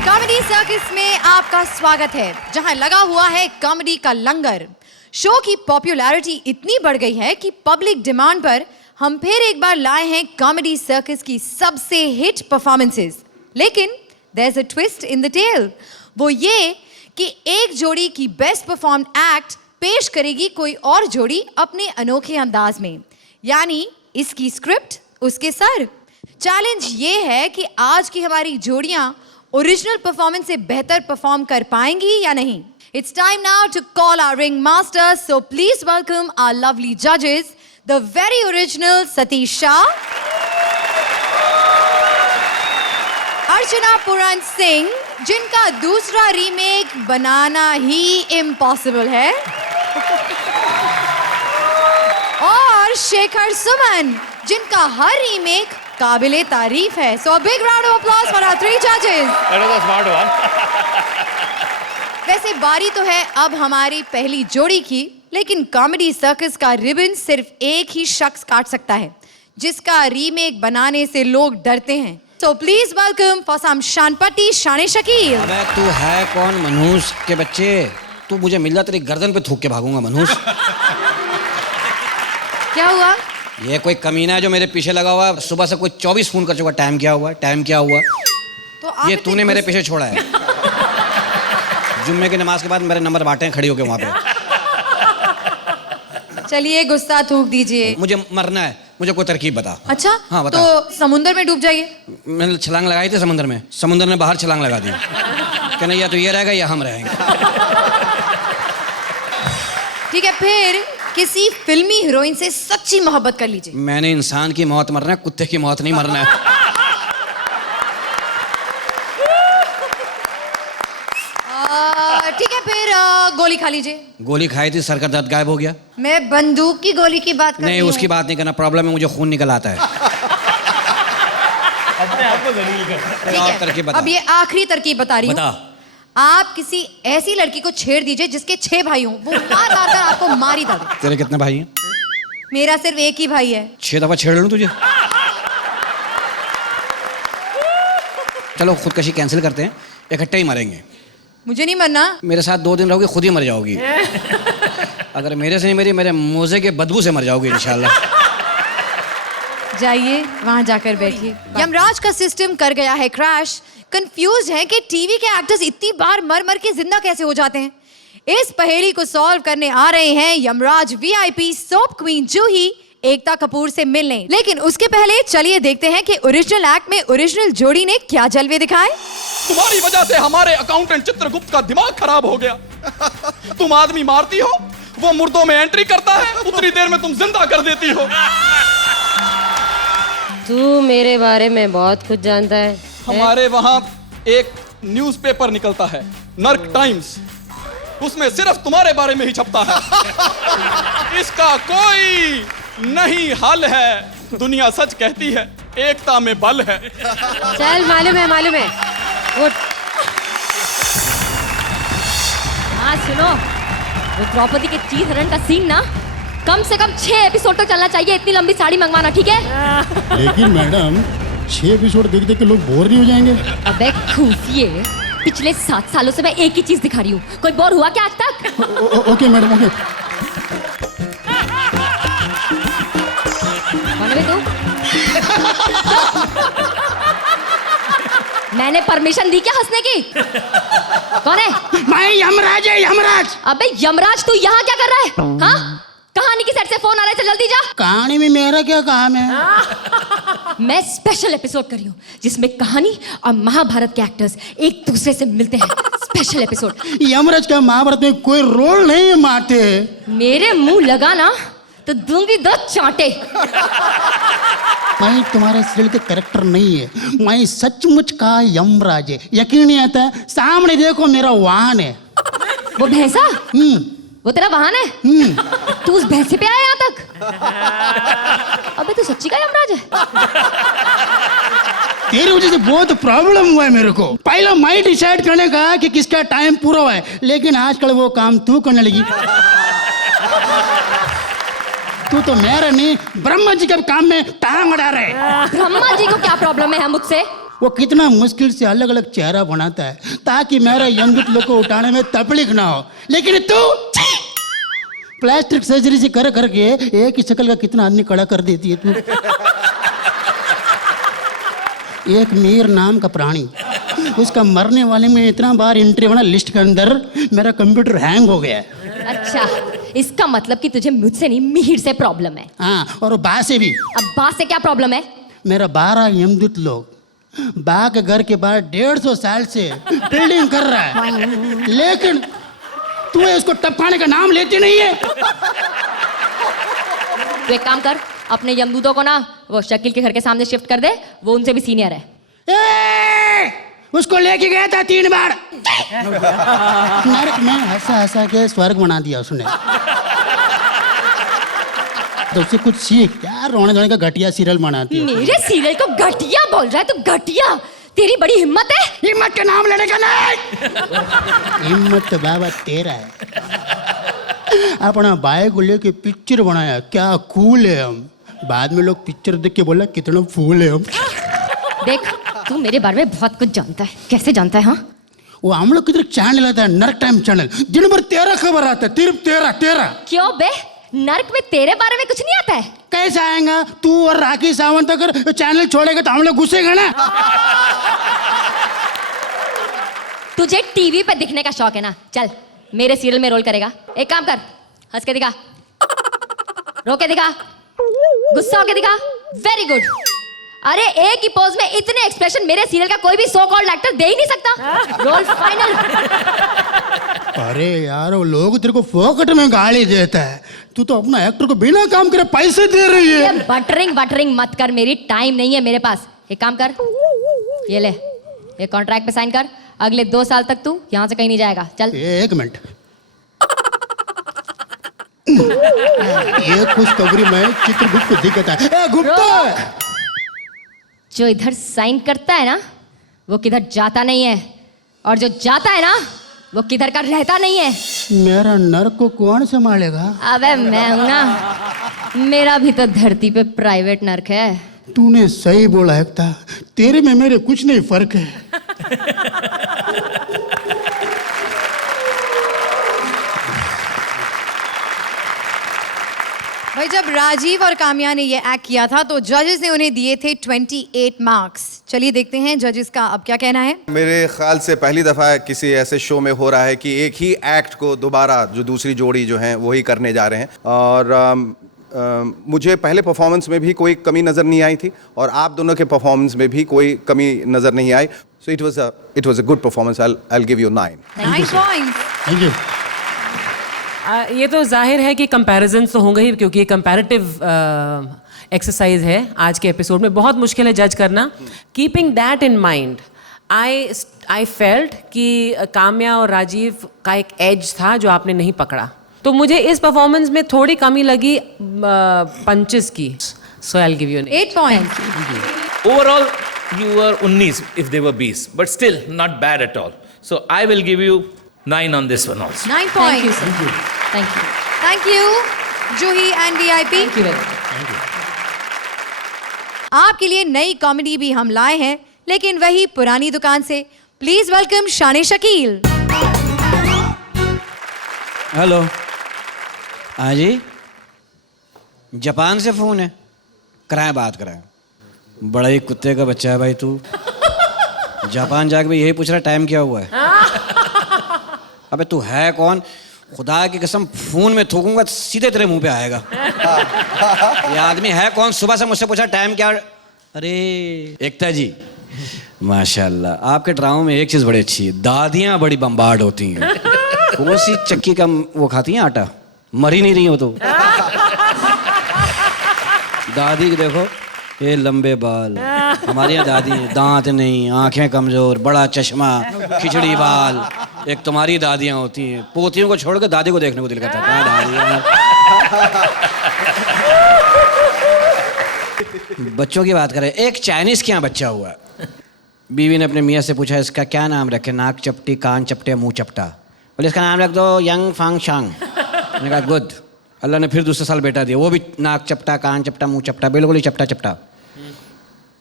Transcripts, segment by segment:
Comedy circus में आपका स्वागत है, जहां लगा हुआ है कॉमेडी का लंगर। शो की पॉपुलैरिटी इतनी बढ़ गई है कि पब्लिक डिमांड पर हम फिर एक बार लाए हैं कॉमेडी सर्कस की सबसे हिट परफॉर्मेंसेस। लेकिन there is a twist in the tell. वो ये कि एक जोड़ी की बेस्ट परफॉर्म एक्ट पेश करेगी कोई और जोड़ी अपने अनोखे अंदाज में, यानी इसकी स्क्रिप्ट उसके सर। चैलेंज ये है कि आज की हमारी जोड़ियां ओरिजिनल परफॉर्मेंस से बेहतर परफॉर्म कर पाएंगी या नहीं। It's time now to call our ring masters, so please welcome our lovely जजेस, the very original Satish Shah, अर्चना पुराण सिंह, जिनका दूसरा रीमेक बनाना ही इम्पॉसिबल है, और शेखर सुमन, जिनका हर रीमेक काबिले तारीफ है। So a big round of applause for our three judges. That was a smart one. वैसे बारी तो है अब हमारी पहली जोड़ी की, लेकिन कॉमेडी सर्कस का रिबन सिर्फ एक ही शख्स काट सकता है, जिसका रीमेक बनाने से लोग डरते हैं। So please welcome for some शानपट्टी शान शकील। अबे तू है कौन मनहूस के बच्चे? तू मुझे मिल जा, तेरी गर्दन पे थूक के भागूंगा मनहूस। क्या हुआ? ये कोई कमीना है जो मेरे पीछे लगा हुआ है। सुबह से कोई 24 फोन कर चुका। टाइम क्या हुआ? टाइम क्या हुआ? तो आप ये तूने मेरे पीछे छोड़ा है। जुम्मे की नमाज के बाद मेरे नंबर बांटे हैं खड़ी होके वहां पे। चलिए गुस्सा थूक दीजिए। मुझे मरना है, मुझे कोई तरकीब बता। अच्छा हाँ, बता। तो समुंदर में डूब जाइए। मैंने छलांग लगाई थी समुद्र में, समुद्र ने बाहर छलांग लगा दी। कहना या तो ये रहेगा या हम रहेंगे। ठीक है, फिर किसी फिल्मी हीरोइन से सच्ची मोहब्बत कर लीजिए। मैंने इंसान की मौत मरना है, कुत्ते की मौत नहीं मरना है। ठीक है, फिर गोली खा लीजिए। गोली खाई थी, सर का दर्द गायब हो गया। मैं बंदूक की गोली की बात कर रही नहीं, हूँ। उसकी बात नहीं करना। प्रॉब्लम है, मुझे खून निकल आता है। अपने आप को जलील कर। ठीक है, तरकीब बता। अब ये आखिरी तरकीब बता रही हूँ। बता। आप किसी ऐसी लड़की को छेड़ दीजिए जिसके 6 भाई हों, वो मार मार कर आपको मार ही दे। तेरे कितने भाई हैं? मेरा सिर्फ एक ही भाई है। 6 दफा छेड़ लूं तुझे? चलो खुदकशी कैंसिल करते हैं, इकट्ठे ही मरेंगे। मुझे नहीं मरना। मेरे साथ 2 दिन रहोगी, खुद ही मर जाओगी। अगर मेरे से नहीं मरी, मेरे मोजे के बदबू से मर जाओगी इंशाल्लाह। जाइए वहां जाकर बैठिए। यमराज का सिस्टम कर गया है क्रैश। कंफ्यूज है कि टीवी के एक्टर्स इतनी बार मर मर के जिंदा कैसे हो जाते हैं। इस पहेली को सॉल्व करने आ रहे हैं यमराज वीआईपी सोप क्वीन जूही एकता कपूर से मिलने। लेकिन उसके पहले चलिए देखते हैं कि ओरिजिनल एक्ट में ओरिजिनल जोड़ी ने क्या जलवे दिखाए। तुम्हारी वजह से हमारे अकाउंटेंट चित्रगुप्त का दिमाग खराब हो गया। तुम आदमी मारती हो, वो मुर्दों में एंट्री करता है, उतनी देर में तुम जिंदा कर देती हो। तू मेरे बारे में बहुत कुछ जानता है। हमारे वहां एक न्यूज़पेपर निकलता है, नर्क टाइम्स। उसमें सिर्फ तुम्हारे बारे में ही छपता है। इसका कोई नहीं हल है। दुनिया सच कहती है, एकता में बल है। चल मालूम है वो। हाँ सुनो, वो द्रौपदी के चीर हरण का सीन ना कम से कम 6 एपिसोड तक चलना चाहिए। इतनी लंबी साड़ी मंगवाना, ठीक है? लेकिन मैडम 6 एपिसोड देख देख के लोग बोर नहीं हो जाएंगे? अबे खूफिए, पिछले 7 सालों से मैं एक ही चीज दिखा रही हूँ। कोई बोर हुआ क्या आज तक? Okay madam, okay. कौन है तू? मैंने परमिशन दी क्या हंसने की? कौन है? मैं यमराज है, यमराज। अबे यमराज, तू यहाँ क्या कर रहा है? हाँ, कहानी की सेट से फोन आ रहा है, चल जल्दी जा। कहानी में मेरा क्या काम है? मैं स्पेशल एपिसोड कर रही हूँ जिसमें कहानी और महाभारत के एक्टर्स एक दूसरे से मिलते हैं। Special episode. यमराज का महाभारत में कोई रोल नहीं मारते। मेरे मुंह लगा ना तो दूंगी 2 चांटे। मैं तुम्हारे सीरियल के कैरेक्टर नहीं है, मैं सचमुच का यमराज है। यकीन नहीं आता? सामने देखो, मेरा वाहन है। वो भैंसा? वो तेरा वाहन है? तू उस भैंसे पे आया यहाँ तक? अबे तू सच्ची का यमराज है? तेरी वजह से बहुत प्रॉब्लम हुआ है मेरे को। पहले मैं डिसाइड करने का कि किसका टाइम पूरा हुआ है, लेकिन आजकल वो काम तू करने लगी। तू तो मेरा नहीं, ब्रह्मा जी के काम में टांग अड़ा रहे। ब्रह्मा जी को क्या प्रॉब्लम है मुझसे? वो कितना मुश्किल से अलग अलग चेहरा बनाता है ताकि मेरा यमदूत लोग को उठाने में तकलीफ ना हो, लेकिन तू प्लास्टिक सर्जरी से कर करके एक ही शक्ल का कितना आदमी खड़ा कर देती है तू। एक मीर नाम का प्राणी, उसका मरने वाले में इतना बार एंट्री बना लिस्ट के अंदर, मेरा कंप्यूटर हैंग हो गया है। अच्छा, इसका मतलब कि तुझे मुझसे नहीं मिहिर से प्रॉब्लम है। हाँ, और बा से भी। अब बा से क्या प्रॉब्लम है? मेरा 12 यमदूत लोग बा के घर के बाहर 150 साल से बिल्डिंग कर रहा है, लेकिन तू इसको टपकाने का नाम लेती नहीं है। तू एक काम कर, अपने यमदूतों को ना वो शकील के घर के सामने शिफ्ट कर दे, वो उनसे भी सीनियर है। उसको लेके गया था 3 बार, नरक में हंसा हंसा के स्वर्ग बना दिया उसने। तो उससे कुछ सीख यार, रोने धोने का घटिया सीरियल बनाती है। मेरे सीरियल को घटिया बोल रहा है तू? घटिया? तेरी बड़ी हिम्मत है। हिम्मत के नाम लेने का नहीं। हिम्मत तो बाबा तेरा है। अपना भाई को लेके पिक्चर बनाया, क्या कूल है हम। बाद में लोग पिक्चर देख के बोला कितना फूल है हम। देख, तू मेरे बारे में बहुत कुछ जानता है। कैसे जानता है? हाँ, वो हम लोग किधर चैनल आता है, नर्क टाइम चैनल, दिन भर 13 खबर आता है, सिर्फ 13। क्यों बे? नर्क में तेरे बारे में कुछ नहीं आता है? कैसे आएगा? तू और राखी सावंत अगर चैनल छोड़ेगा तो हम लोग घुसेगा ना। तुझे टीवी पे दिखने का शौक है ना? चल मेरे सीरियल में रोल करेगा। एक काम कर, हंस के दिखा, रो के दिखा, गुस्सा होके दिखा। Very good. अरे एक ही पोज में इतने एक्सप्रेशन मेरे सीरियल का कोई भी सो कॉल्ड एक्टर दे ही नहीं सकता। Role final. अरे यार, वो लोग तेरे को फोकट में गाली देता है, तू तो अपना एक्टर को बिना काम करे पैसे दे रही है। बटरिंग मत कर, मेरी टाइम नहीं है मेरे पास। एक काम कर, ये ले, ये कॉन्ट्रैक्ट पे साइन कर। अगले 2 साल तक तू यहाँ से कहीं नहीं जाएगा। चल। 1 मिनट। ये खुशखबरी में चित्रगुप्त को दिखता है। गुप्ता, जो इधर साइन करता है ना वो किधर जाता नहीं है, और जो जाता है ना वो किधर का रहता नहीं है। मेरा नर्क को कौन संभालेगा? अबे मैं हूं ना, मेरा भी तो धरती पे प्राइवेट नर्क है। तूने सही बोला एकता, तेरे में मेरे कुछ नहीं फर्क है। भाई जब राजीव और काम्या ने ये एक्ट किया था तो जजेस ने उन्हें दिए थे 28 मार्क्स। चलिए देखते हैं जजेस का अब क्या कहना है। मेरे ख्याल से पहली दफ़ा किसी ऐसे शो में हो रहा है कि एक ही एक्ट को दोबारा जो दूसरी जोड़ी जो है वही करने जा रहे हैं, और मुझे पहले परफॉर्मेंस में भी कोई कमी नज़र नहीं आई थी और आप दोनों के परफॉर्मेंस में भी कोई कमी नज़र नहीं आई। So it was a good performance. I will give you 9 points. Thank you. ये तो जाहिर है कि कंपैरिजन्स तो होंगे ही, क्योंकि ये कंपैरेटिव एक्सरसाइज है आज के एपिसोड में। बहुत मुश्किल है जज करना। Keeping that in mind, I felt कि काम्या और राजीव का एक एज था जो आपने नहीं पकड़ा, तो मुझे इस परफॉर्मेंस में थोड़ी कमी लगी पंचेस की। सो I will give you 8 points. Overall, you were 19 if they were 20, but still not bad at all. So I will give you 9 on this one also. 9 thank you points. Sir, thank you, thank you Juhi and VIP. Thank you very much. आपके लिए नई comedy भी हम लाए हैं, लेकिन वही पुरानी दुकान से। प्लीज वेलकम शान शकील। हेलो। हाँ जी, जापान से फ़ोन है, कराएं बात कराएं। बड़ा ही कुत्ते का बच्चा है भाई तू। जापान जाके भी यही पूछ रहा टाइम क्या हुआ है। अबे तू है कौन? खुदा की कसम फोन में थूकूंगा सीधे तेरे मुंह पे आएगा। ये आदमी है कौन? सुबह से मुझसे पूछा टाइम क्या। अरे एकता जी, माशाल्लाह आपके ड्रामों में एक चीज़ बड़ी अच्छी है, दादियाँ बड़ी बम्बार्ड होती हैं। कौन सी चक्की का वो खाती हैं आटा, मर ही नहीं रही हो तो। दादी को देखो, ये लंबे बाल, हमारे यहाँ दादी हैं, दांत नहीं, आंखें कमजोर, बड़ा चश्मा, खिचड़ी बाल। एक तुम्हारी दादियाँ होती हैं, पोतियों को छोड़ के दादी को देखने को दिल करता है। क्या दादी है। बच्चों की बात करें, एक चाइनीज के यहाँ बच्चा हुआ, बीवी ने अपने मियाँ से पूछा इसका क्या नाम रखे, नाक चपटी, कान चपटे, मुंह चपटा। बोले इसका नाम रख दो यंग फांग शांग। मैंने कहा गुड। अल्लाह ने फिर दूसरे साल बेटा दिया, वो भी नाक चपटा, कान चपटा, मुंह चपटा, बिल्कुल ही चपटा चपटा।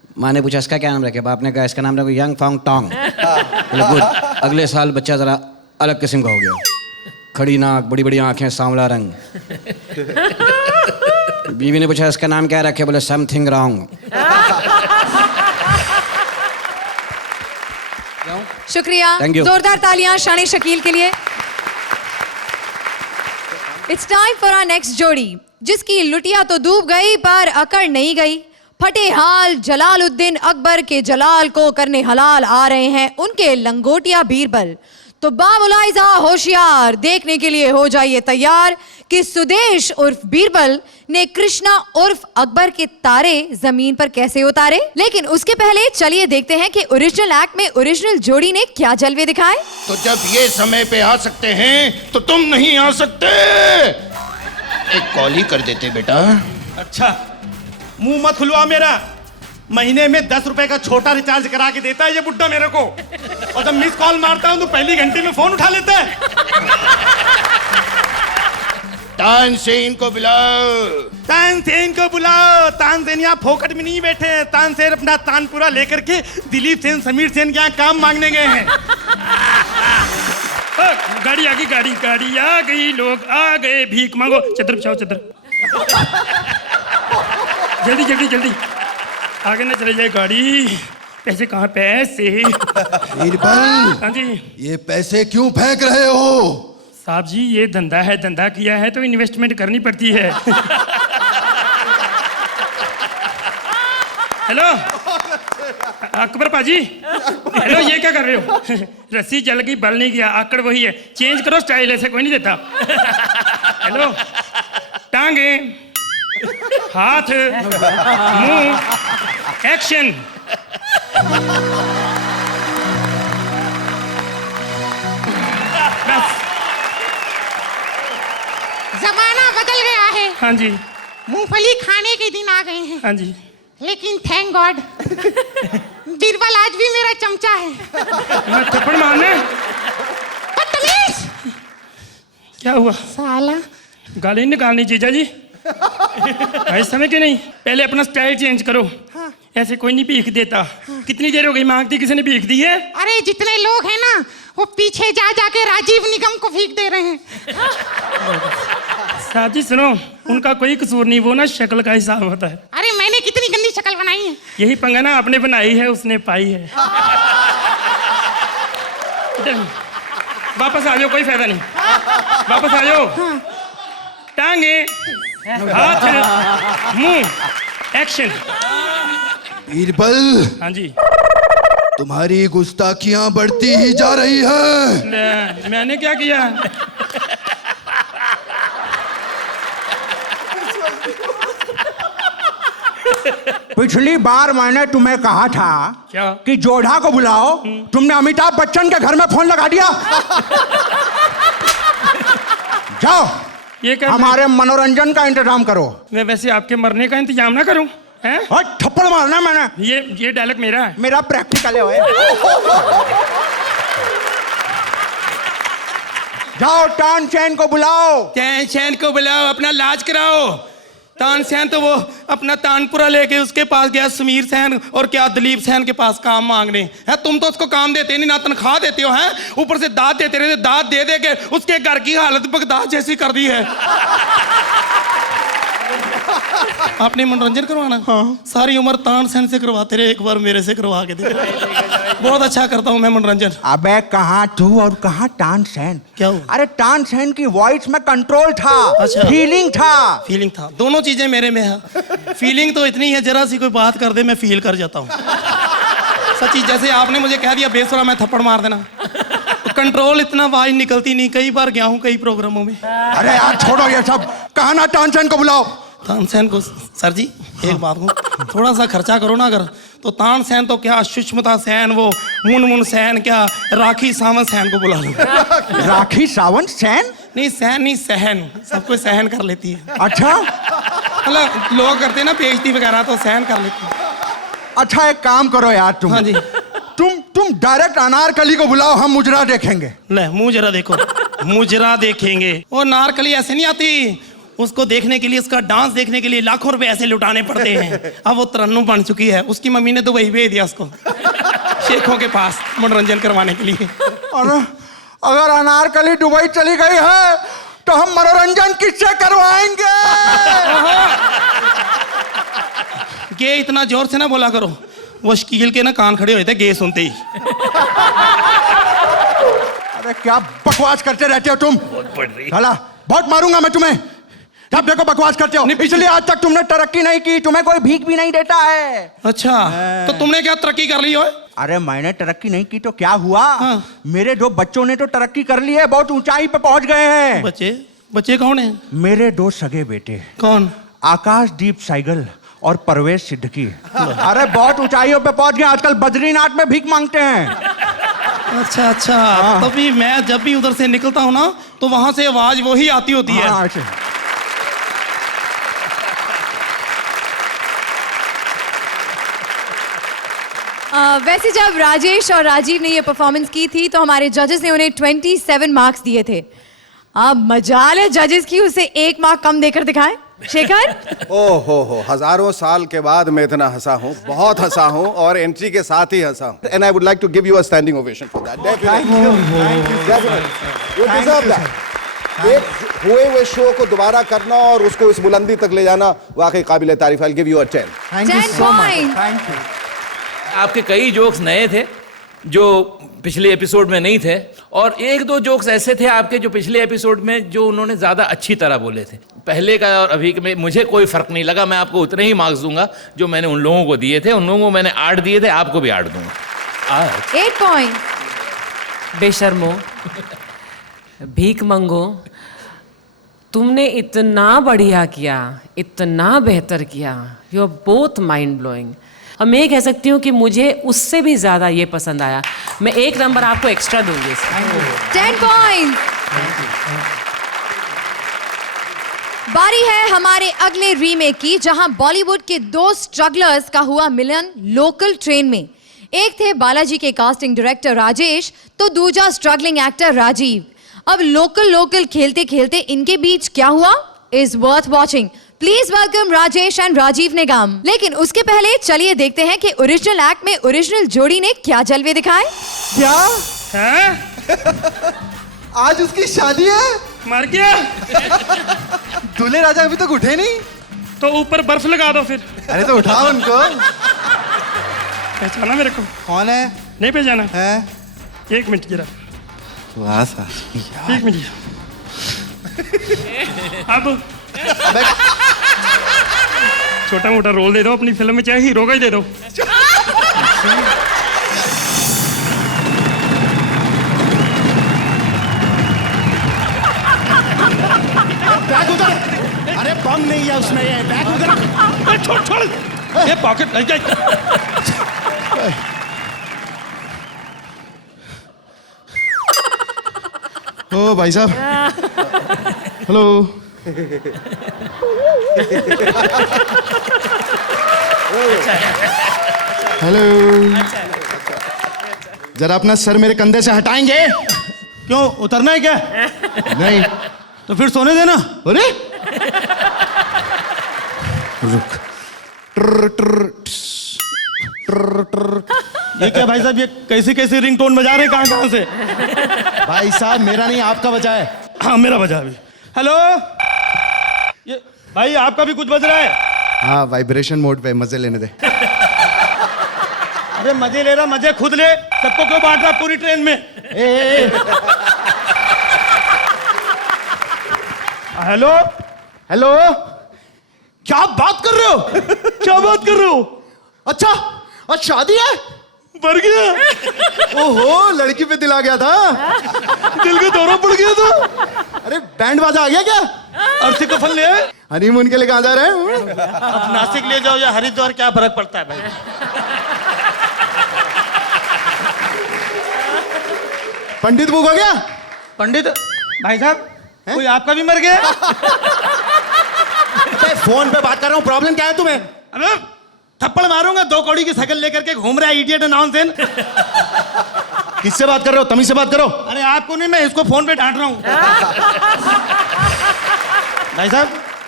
माँ ने पूछा इसका क्या नाम रखे, बाप ने कहा इसका नाम रखो यंग फॉन्ग टोंग। बोले गुड। अगले साल बच्चा ज़रा अलग किस्म का हो गया, खड़ी नाक, बड़ी बड़ी आंखें, सांवला रंग। बीवी ने पूछा इसका नाम क्या रखे, बोले समथिंग रॉन्ग। शुक्रिया, Thank you. जोरदार तालियां शान शकील के लिए। It's time for our next जोड़ी, जिसकी लुटिया तो डूब गई पर अकड़ नहीं गई। फटे हाल जलालुद्दीन अकबर के जलाल को करने हलाल आ रहे हैं उनके लंगोटिया बीरबल। तो बामुलाइजा होशियार, देखने के लिए हो जाइए तैयार कि सुदेश उर्फ बीरबल ने कृष्णा उर्फ अकबर के तारे जमीन पर कैसे उतारे। लेकिन उसके पहले चलिए देखते हैं कि ओरिजिनल एक्ट में ओरिजिनल जोड़ी ने क्या जलवे दिखाए। तो जब ये समय पे आ सकते हैं तो तुम नहीं आ सकते। एक कॉल ही कर देते बेटा। अच्छा, मुंह मत खुलवा मेरा। महीने में 10 रुपए का छोटा रिचार्ज करा के देता है ये बुड्ढा मेरे को, और जब मिस कॉल मारता हूं तो पहली घंटे में फोन उठा लेता है। तानसेन को बुलाओ। तानसेन को बुलाओ। तानसेन यहाँ फोकट में नहीं बैठे हैं, तानसेन अपना तानपुरा लेकर के दिलीप सेन समीर सेन के यहाँ काम मांगने गए हैं। गाड़ी आ गई, गाड़ी आ गई, लोग आ गए, भीख मांगो। चदर बिछाओ, चदर। जल्दी आगे न चले जाए गाड़ी। पैसे कहाँ? पैसे बीरबल, हाँ जी। ये पैसे क्यों फेंक रहे हो? साहब जी ये धंधा है, धंधा किया है तो इन्वेस्टमेंट करनी पड़ती है। हेलो अकबर पाजी, हेलो ये क्या कर रहे हो? रस्सी जल गई, बल नहीं गया, आकड़ वही है, चेंज करो स्टाइल, ऐसे कोई नहीं देता। हेलो, टांगे, हाथ, मुंह, एक्शन। बस। जमाना बदल गया है। हाँ जी। मूंगफली खाने के दिन आ गए हैं। हाँ जी। लेकिन थैंक गॉड बीरबल आज भी मेरा चमचा है। मैं थप्पड़ मारने? बदतमीज! क्या हुआ? साला गाली निकालनी जीजा जी। भाई समय के नहीं, पहले अपना स्टाइल चेंज करो। हाँ। ऐसे कोई नहीं भीख देता। कितनी देर हो गई मांगती, किसी ने भीख दी है? अरे जितने लोग हैं ना वो पीछे जा जाके राजीव निगम को भीख दे रहे हैं। साहब जी सुनो, उनका कोई कसूर नहीं, वो ना शक्ल का हिसाब होता है। अरे मैंने कितनी गंदी शक्ल बनाई है। यही पंगा ना आपने बनाई है, उसने पाई है। वापस आ जाओ, कोई फायदा नहीं, वापस आ जाओ। टांगे, हाथ, मुंह, एक्शन। बीरबल, हाँ जी। तुम्हारी गुस्ताखियां बढ़ती ही जा रही है। मैंने क्या किया? पिछली बार मैंने तुम्हें कहा था क्या? कि जोधा को बुलाओ, तुमने अमिताभ बच्चन के घर में फोन लगा दिया। जाओ ये क्या? हमारे मनोरंजन का इंतजाम करो। मैं वैसे आपके मरने का इंतजाम ना करूं हैं? और थप्पड़ मारना मैंने। ये डायलॉग मेरा है। मेरा प्रैक्टिकल है। जाओ तानसेन को बुलाओ। तानसेन को बुलाओ, अपना इलाज कराओ। तानसेन तो वो अपना तानपुरा लेके उसके पास गया, समीर सेन और क्या दिलीप सेन के पास काम मांगने है। तुम तो उसको काम देते नहीं, ना तनख्वाह देते हो हैं, ऊपर से दाद देते रहते, दाद दे दे के उसके घर की हालत बगदाद जैसी कर दी है। आपने मनोरंजन करवाना? हाँ। सारी उम्र तानसेन से करवाते रहे, एक बार मेरे से करवा के दे। बहुत अच्छा करता हूँ मैं मनोरंजन। अबे कहाँ तू और कहाँ तानसेन? क्या हुआ? अरे तानसेन की वॉइस में कंट्रोल था। अच्छा। फीलिंग था। दोनों चीजें मेरे में है। फीलिंग तो इतनी है, जरा सी कोई बात कर दे मैं फील कर जाता हूँ। सच्ची, जैसे आपने मुझे कह दिया बेसुरा, मैं थप्पड़ मार देना। कंट्रोल इतना, आवाज निकलती नहीं। कई बार गया हूँ कई प्रोग्रामों में। अरे यार छोड़ो ये सब, कहा ना तानसेन को बुलाओ। तानसेन को? सर जी एक बात को, थोड़ा सा खर्चा करो ना अगर, तो तानसेन तो क्या, सुष्मिता सेन, वो मुनमुन सेन, क्या राखी सावंत सेन को बुला लो। राखी सावंत सेन? नहीं सेन नहीं, सहन, सब कुछ सहन कर लेती है। अच्छा, मतलब लोग करते हैं ना बेइज्जती वगैरह, तो सहन कर लेती है। अच्छा एक काम करो यार तुम। हाँ जी। तुम डायरेक्ट अनारकली को बुलाओ, हम मुजरा देखेंगे। ले मुँह जरा देखो। मुजरा देखेंगे? वो अनारकली ऐसे नहीं आती, उसको देखने के लिए, उसका डांस देखने के लिए लाखों रुपए ऐसे लुटाने पड़ते हैं। अब वो तरन्नुम बन चुकी है, उसकी मम्मी ने दुबई भेज दिया उसको शेखों के पास मनोरंजन करवाने के लिए। और अगर अनारकली दुबई चली गई है तो हम मनोरंजन किससे करवाएंगे? गे इतना जोर से ना बोला करो, वो शकील के ना कान खड़े हुए थे गे सुनते ही। अरे क्या बकवास करते रहते हो तुम? साला बहुत मारूंगा मैं तुम्हें। जब देखो बकवास करते हो। इसलिए आज तक तुमने तरक्की नहीं की, तुम्हें कोई भीख भी नहीं देता है। अच्छा, तो तुमने क्या तरक्की कर ली हो? अरे मैंने तरक्की नहीं की तो क्या हुआ? मेरे 2 बच्चों ने तो तरक्की कर ली है, बहुत ऊंचाई पे पहुंच गए हैं। बच्चे कौन है? मेरे 2 सगे बेटे। कौन? आकाशदीप साइगल और परवेश सिद्दीकी। अरे बहुत ऊंचाइयों पे पहुंच गए, आजकल बद्रीनाथ में भीख मांगते हैं। अच्छा अच्छा, तभी मैं जब भी उधर से निकलता हूँ ना तो वहां से आवाज वही आती होती है। वैसे जब राजेश और राजीव ने ये परफॉर्मेंस की थी तो हमारे जजेस ने उन्हें 27 मार्क्स दिए थे। अब मजाल है जजेस की उसे 1 मार्क कम देकर दिखाएं। शेखर? हो हजारों साल के बाद मैं इतना हंसा हूँ, बहुत हंसा हूँ और एंट्री के साथ ही हंसा हूँ। And I would like to give you a standing ovation for that. You deserve that. एक हुए हुए शो को दोबारा करना और उसको इस बुलंदी तक ले जाना वाकई काबिल तारीफ। I give you a 10। Thank you so much. Thank you. आपके कई जोक्स नए थे जो पिछले एपिसोड में नहीं थे, और 1-2 जोक्स ऐसे थे आपके जो पिछले एपिसोड में जो उन्होंने ज़्यादा अच्छी तरह बोले थे। पहले का और अभी के में मुझे कोई फ़र्क नहीं लगा। मैं आपको उतने ही मार्क्स दूंगा जो मैंने उन लोगों को दिए थे। उन लोगों को मैंने 8 दिए थे, आपको भी 8 दूंगा। 8 पॉइंट। बेशर्मो, भीख मंगो, तुमने इतना बढ़िया किया, इतना बेहतर किया। You are both mind blowing. और मैं कह सकती हूँ कि मुझे उससे भी ज़्यादा ये पसंद आया। मैं 1 नंबर आपको एक्स्ट्रा दूंगी। 10 पॉइंट। बारी है हमारे अगले रीमेक की, जहां बॉलीवुड के 2 स्ट्रगलर्स का हुआ मिलन लोकल ट्रेन में। एक थे बालाजी के कास्टिंग डायरेक्टर राजेश, तो दूसरा स्ट्रगलिंग एक्टर राजीव। अब लोकल खेलते खेलते इनके बीच क्या हुआ is worth watching. Please welcome Rajesh and Rajiv निगम। लेकिन उसके पहले चलिए देखते हैं कि ओरिजिनल एक्ट में ओरिजिनल जोड़ी ने क्या जलवे दिखाए। क्या हैं? आज उसकी शादी है? मर गया? दूल्हे राजा अभी तक उठे नहीं? तो ऊपर बर्फ लगा दो फिर। अरे तो उठाओ उनको। पहचाना मेरे को? कौन है? नहीं पहचाना है? 1 मिनट जरा। वाह सर। 1 मिनट। अब छोटा मोटा रोल दे दो अपनी फिल्म में, चाहे हीरो का ही दे दो। बैग उधर। अरे बम नहीं है उसमें, ये बैग उधर। छोड़ ये पॉकेट लग जाए। ओ भाई साहब। हेलो। हेलो। जरा अपना सर मेरे कंधे से हटाएंगे? क्यों, उतरना है क्या? नहीं तो फिर सोने देना। अरे रुक। ट्र ट्र ट्र ट्र। ये क्या भाई साहब, ये कैसी कैसी रिंगटोन बजा रहे हैं कहाँ से? भाई साहब मेरा नहीं आपका बजा है। हाँ मेरा बजा अभी। हेलो, ये भाई आपका भी कुछ बज रहा है? हाँ वाइब्रेशन मोड पे, मजे लेने दे। अरे मजे ले रहा, मजे खुद ले, सबको क्यों बांट रहा पूरी ट्रेन में? Hello hello. क्या बात कर रहे हो? क्या बात कर रहे हो? अच्छा आज शादी है? मर गया। ओहो, लड़की पे दिल आ गया था। दिल का दौरा पड़ गया था। अरे बैंड बाजा आ गया क्या? अर्थी कफन ले आए? हनीमून के लिए कहाँ जा रहे हैं? अब नासिक ले जाओ या हरिद्वार, क्या फर्क पड़ता है भाई? पंडित बुक हो गया? पंडित भाई साहब, कोई आपका भी मर गया? फोन पे बात कर रहा हूँ, प्रॉब्लम क्या है तुम्हें? अरे थप्पड़ मारूंगा, 2 कौड़ी की शकल लेकर के घूम रहा है इडियट नॉनसेंस। किससे बात कर रहे हो? तमीज से बात करो। अरे आपको नहीं, मैं इसको फोन पे डांट रहा हूँ। भाई साहब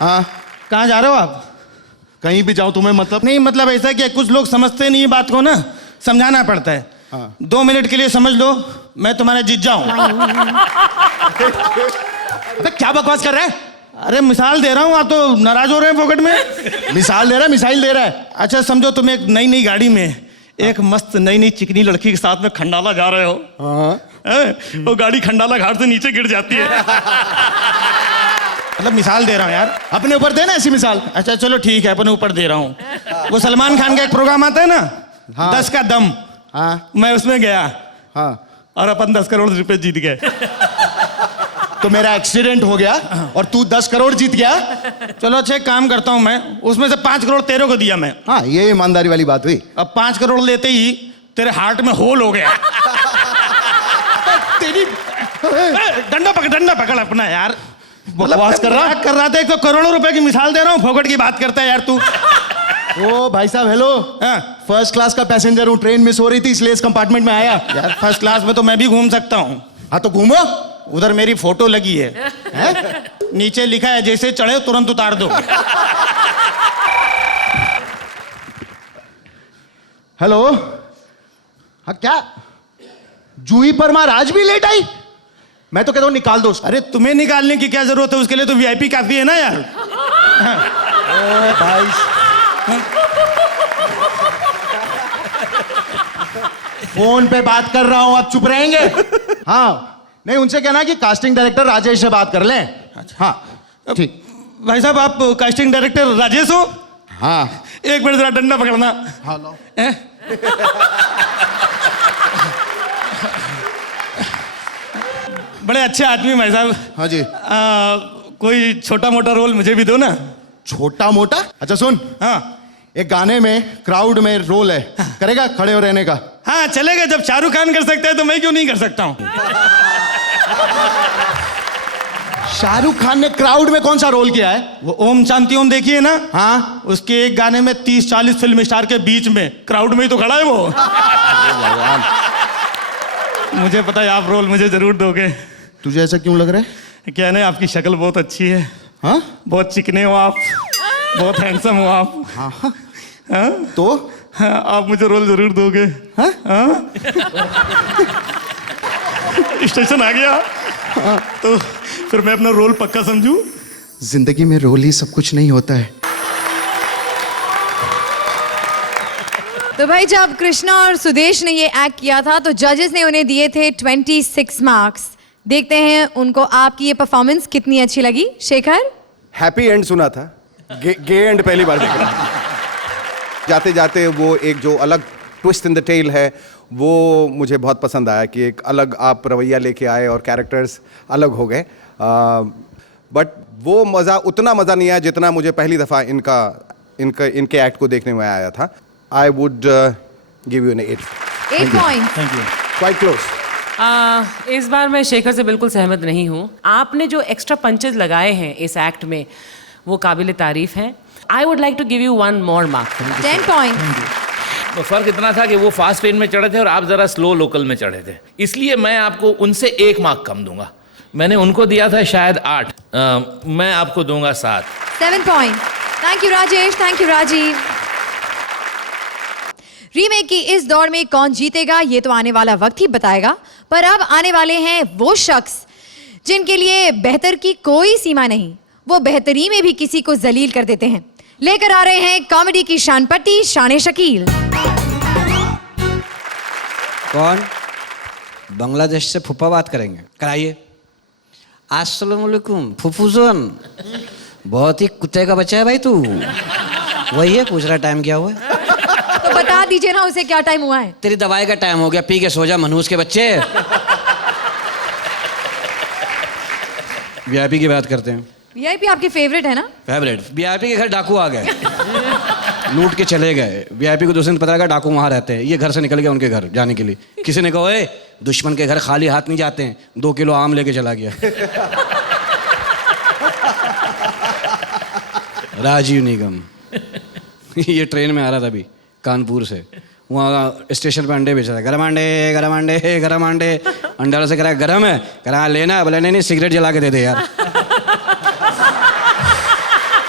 हाँ कहाँ जा रहे हो आप? कहीं भी जाऊं तुम्हें मतलब नहीं मतलब ऐसा कि कुछ लोग समझते नहीं बात को ना, समझाना पड़ता है। हाँ। 2 मिनट के लिए समझ लो, मैं तुम्हारा जीजा हूँ। अबे क्या बकवास कर रहा है? अरे मिसाल दे रहा हूँ, आप तो नाराज हो रहे हैं फोकट में। मिसाल दे रहा है, मिसाइल दे रहा है। अच्छा समझो तुम एक नई नई गाड़ी में एक मस्त नई नई चिकनी लड़की के साथ में खंडाला जा रहे हो। हाँ वो गाड़ी खंडाला घाट से नीचे गिर जाती है। मतलब मिसाल दे रहा हूँ यार। अपने ऊपर देना ऐसी मिसाल। अच्छा चलो ठीक है, अपने ऊपर दे रहा हूँ। वो सलमान खान का एक प्रोग्राम आता है ना, हाँ। 10 का दम। हाँ मैं उसमें गया हाँ। और अपन 10 करोड़ रुपए जीत गए। तो मेरा एक्सीडेंट हो गया और तू 10 करोड़ जीत गया। चलो अच्छा एक काम करता हूँ मैं, उसमें से 5 करोड़ तेरे को दिया मैं। हाँ ये ईमानदारी वाली बात हुई। अब 5 करोड़ लेते ही तेरे हार्ट में होल हो गया। तेरी डंडा पकड़ अपना यार। बकवास कर रहा? कर रहा था, एक तो करोड़ों रुपए की मिसाल दे रहा हूँ, फोकट की बात करता है यार तू। ओ भाई साहब हेलो। हाँ। फर्स्ट क्लास का पैसेंजर हूँ, ट्रेन मिस हो रही थी इसलिए इस कंपार्टमेंट में आया। यार फर्स्ट क्लास में तो मैं भी घूम सकता हूँ। हाँ तो घूमो। उधर मेरी फोटो लगी है, हैं? नीचे लिखा है जैसे चढ़े तुरंत उतार दो। हेलो। हाँ क्या जूही परमार आज भी लेट आई? मैं तो कहता हूँ निकाल दो उसको। अरे तुम्हें निकालने की क्या जरूरत है, उसके लिए तो वीआईपी काफी है ना यार। भाई फोन पे बात कर रहा हूं, आप चुप रहेंगे? हाँ नहीं उनसे कहना कि कास्टिंग डायरेक्टर राजेश से बात कर लें। हाँ ठीक। भाई साहब आप कास्टिंग डायरेक्टर राजेश हो? हाँ एक मिनट जरा डंडा पकड़ना। हाँ लो। बड़े अच्छे आदमी भाई साहब। हाँ जी। कोई छोटा मोटा रोल मुझे भी दो ना। छोटा मोटा? अच्छा सुन, हाँ एक गाने में क्राउड में रोल है, करेगा खड़े हो रहने का? हाँ चलेगा, जब शाहरुख खान कर सकता है तो मैं क्यों नहीं कर सकता हूँ। शाहरुख खान ने क्राउड में कौन सा रोल किया है? वो ओम शांति ओम देखिए ना। हाँ उसके एक गाने में 30-40 फिल्म स्टार के बीच में क्राउड में ही तो खड़ा है वो। मुझे पता है आप रोल मुझे जरूर दोगे। तुझे ऐसा क्यों लग रहा है? क्या है, आपकी शक्ल बहुत अच्छी है। हाँ बहुत चिकने हो आप, बहुत हैंडसम हो आप। हाँ हाँ हाँ? तो हाँ, आप मुझे रोल जरूर दोगे। हाँ? हाँ? स्टेशन आ गया। हाँ। तो फिर मैं अपना रोल पक्का समझूं। जिंदगी में रोल ही सब कुछ नहीं होता है। तो भाई जब कृष्णा और सुदेश ने ये एक्ट किया था तो जजेस ने उन्हें दिए थे 26 मार्क्स। देखते हैं उनको आपकी ये परफॉर्मेंस कितनी अच्छी लगी। शेखर? हैप्पी एंड सुना था, गे एंड पहली बार देख रहा। जाते जाते वो एक जो अलग ट्विस्ट इन द टेल है वो मुझे बहुत पसंद आया कि एक अलग आप रवैया लेके आए और कैरेक्टर्स अलग हो गए। बट वो मज़ा उतना मज़ा नहीं आया जितना मुझे पहली दफ़ा इनके एक्ट को देखने में आया था। I would give you N 8 point. Thank you. Quite close. इस बार मैं शेखर से बिल्कुल सहमत नहीं हूँ। आपने जो एक्स्ट्रा पंचेज लगाए हैं इस एक्ट में वो काबिल तारीफ हैं। I would like to give you 1 more mark। 10 point. तो फर्क इतना था कि वो फास्ट ट्रेन में चढ़े थे और आप जरा स्लो लोकल में चढ़े थे, इसलिए मैं आपको उनसे 1 मार्क कम दूंगा। मैंने उनको दिया था शायद 8, मैं आपको दूंगा 7। 7 point. Thank you Rajesh, thank you Rajiv. Remake की इस दौड़ में कौन जीतेगा ये तो आने वाला वक्त ही बताएगा, पर अब आने वाले हैं वो शख्स जिनके लिए बेहतर की कोई सीमा नहीं, वो बेहतरी में भी किसी को जलील कर देते हैं। लेकर आ रहे हैं कॉमेडी की शान पट्टी शान शकील। कौन? बांग्लादेश से फूफा बात करेंगे, कराइए। अस्सलाम वालेकुम फूफूजन। बहुत ही कुत्ते का बच्चा है भाई तू। वही है, पूछ रहा टाइम क्या हुआ है? तो बता दीजिए ना उसे क्या टाइम हुआ है। तेरी दवाई का टाइम हो गया, पी के सो जा मनहूस के बच्चे। वीआईपी की बात करते हैं। वीआईपी आपके फेवरेट है ना? फेवरेट। वीआईपी के घर डाकू आ गए, लूट के चले गए। वीआईपी को दूसरे दिन पता लगा डाकू वहां रहते हैं। ये घर से निकल गया उनके घर जाने के लिए। किसी ने कहा ए दुश्मन के घर खाली हाथ नहीं जाते हैं, 2 किलो आम लेके चला गया। राजीव निगम ये ट्रेन में आ रहा था अभी कानपुर से, वहाँ स्टेशन पे अंडे बेच रहा था। गरम अंडे गरम अंडे गरम अंडे। अंडे वाले से कह रहा गरम है, कह रहा लेना है। बोला नहीं नहीं सिगरेट जला के दे दे यार।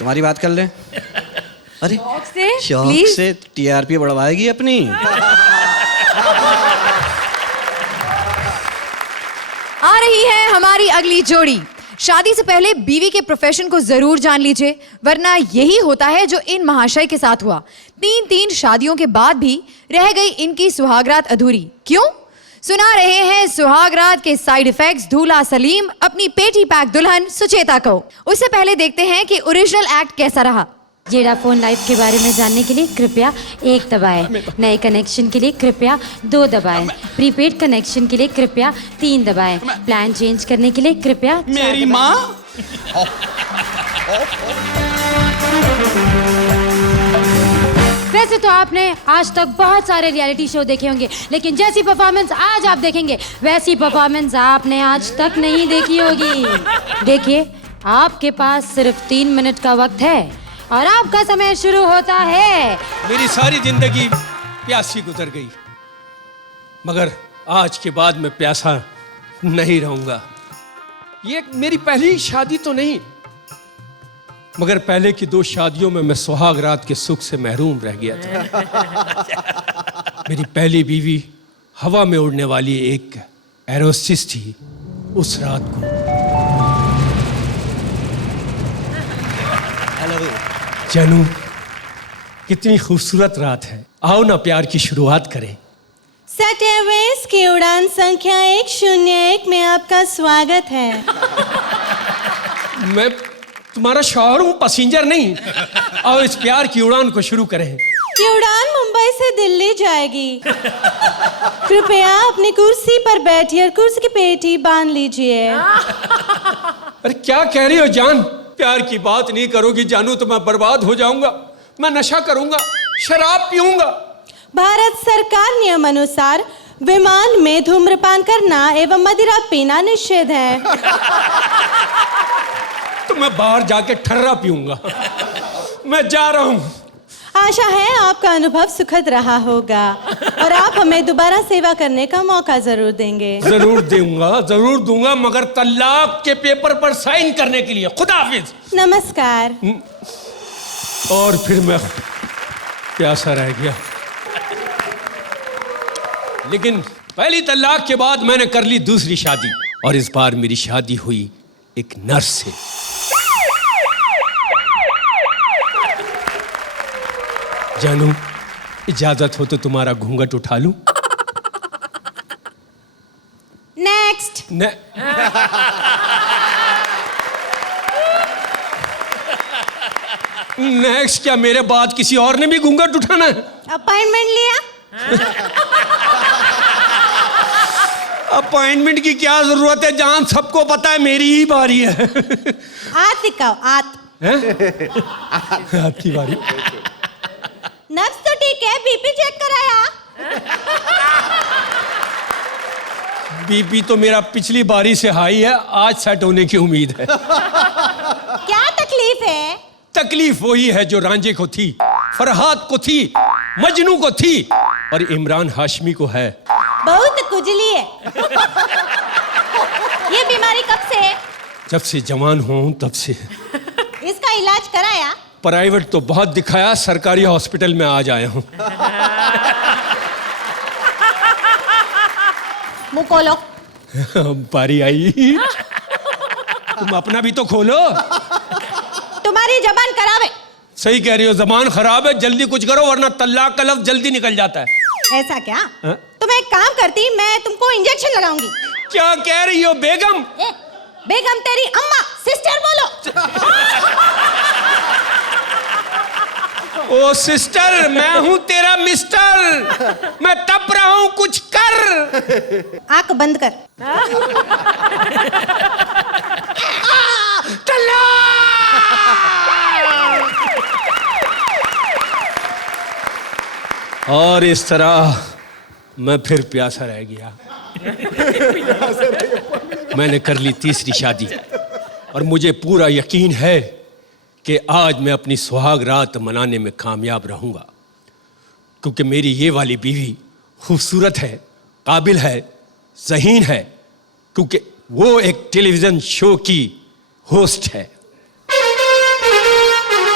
तुम्हारी बात कर ले। अरे शौक से शौक प्लीज। से टीआरपी बढ़वाएगी अपनी। आ रही है हमारी अगली जोड़ी। शादी से पहले बीवी के प्रोफेशन को जरूर जान लीजिए, वरना यही होता है जो इन महाशय के साथ हुआ। 3 शादियों के बाद भी रह गई इनकी सुहागरात अधूरी। क्यों? सुना रहे हैं सुहागरात के साइड इफेक्ट्स दूल्हा सलीम अपनी पेटी पैक दुल्हन सुचेता को। उससे पहले देखते हैं कि ओरिजिनल एक्ट कैसा रहा। जेडाफोन लाइफ के बारे में जानने के लिए कृपया 1 दबाएं। नए कनेक्शन के लिए कृपया 2 दबाएं। प्रीपेड कनेक्शन के लिए कृपया 3 दबाएं। प्लान चेंज करने के लिए कृपया मेरी माँ। वैसे तो आपने आज तक बहुत सारे रियलिटी शो देखे होंगे, लेकिन जैसी परफॉर्मेंस आज आप देखेंगे वैसी परफॉर्मेंस आपने आज तक नहीं देखी होगी। देखिए, आपके पास सिर्फ 3 मिनट का वक्त है और आपका समय शुरू होता है। मेरी सारी जिंदगी प्यासी गुजर गई, मगर आज के बाद मैं प्यासा नहीं रहूंगा। ये मेरी पहली शादी तो नहीं, मगर पहले की 2 शादियों में मैं सुहाग रात के सुख से महरूम रह गया था। मेरी पहली बीवी हवा में उड़ने वाली एक एरोस्टिस थी। उस रात को जानू, कितनी खूबसूरत रात है। आओ ना प्यार की शुरुआत करें। सटेवेस की उड़ान संख्या 101 में आपका स्वागत है। मैं तुम्हारा शौहर हूँ, पैसेंजर नहीं। और इस प्यार की उड़ान को शुरू करें। ये उड़ान मुंबई से दिल्ली जाएगी। कृपया अपनी कुर्सी पर बैठिए और कुर्सी की पेटी बांध लीजिए। अरे क्या कह रही हो जान? प्यार की बात नहीं करोगी जानू तो मैं बर्बाद हो जाऊंगा। मैं नशा करूंगा, शराब पीऊंगा। भारत सरकार नियम अनुसार विमान में धूम्रपान करना एवं मदिरा पीना निषेध है। तो मैं बाहर जाके ठर्रा पीऊंगा। मैं जा रहा हूँ। आशा है आपका अनुभव सुखद रहा होगा और आप हमें दोबारा सेवा करने का मौका जरूर देंगे। जरूर दूंगा, मगर तलाक के पेपर पर साइन करने के लिए। खुदा हाफिज। नमस्कार। और फिर मैं प्यासा रह गया। लेकिन पहली तलाक के बाद मैंने कर ली दूसरी शादी, और इस बार मेरी शादी हुई एक नर्स से। जानू, इजाजत हो तो तुम्हारा घूंघट उठा लूं? नेक्स्ट। नेक्स्ट क्या? मेरे बाद किसी और ने भी घूंघट उठाना है? अपॉइंटमेंट लिया? अपॉइंटमेंट की क्या जरूरत है जान? सबको पता है मेरी ही बारी है। आत दिखाओ, आत। हाथ की बारी। नब्ज तो ठीक है, बीपी चेक कराया? बीपी तो मेरा पिछली बारी से हाई है, आज सेट होने की उम्मीद है। क्या तकलीफ है? तकलीफ वही है जो रांझे को थी, फरहाद को थी, मजनू को थी और इमरान हाशमी को है। बहुत कुजली है। ये बीमारी कब से है? जब से जवान हूं तब से। इसका इलाज कराया? प्राइवेट तो बहुत दिखाया, सरकारी हॉस्पिटल में आज आया हूं। मुंह खोलो। बारी आई। तुम अपना भी तो खोलो। तुम्हारी जबान खराब है। सही कह रही हो, जबान खराब है। जल्दी कुछ करो वरना तलाक का लफ्ज जल्दी निकल जाता है। ऐसा क्या? तो मैं एक काम करती, मैं तुमको इंजेक्शन लगाऊंगी। क्या कह रही हो बेगम? बेगम तेरी अम्मा, सिस्टर बोलो। ओ सिस्टर, मैं हूं तेरा मिस्टर। मैं तप रहा हूं, कुछ कर। आंख बंद कर। और इस तरह मैं फिर प्यासा रह गया। मैंने कर ली तीसरी शादी और मुझे पूरा यकीन है कि आज मैं अपनी सुहाग रात मनाने में कामयाब रहूंगा, क्योंकि मेरी ये वाली बीवी खूबसूरत है, काबिल है, ज़हीन है, क्योंकि वो एक टेलीविज़न शो की होस्ट है।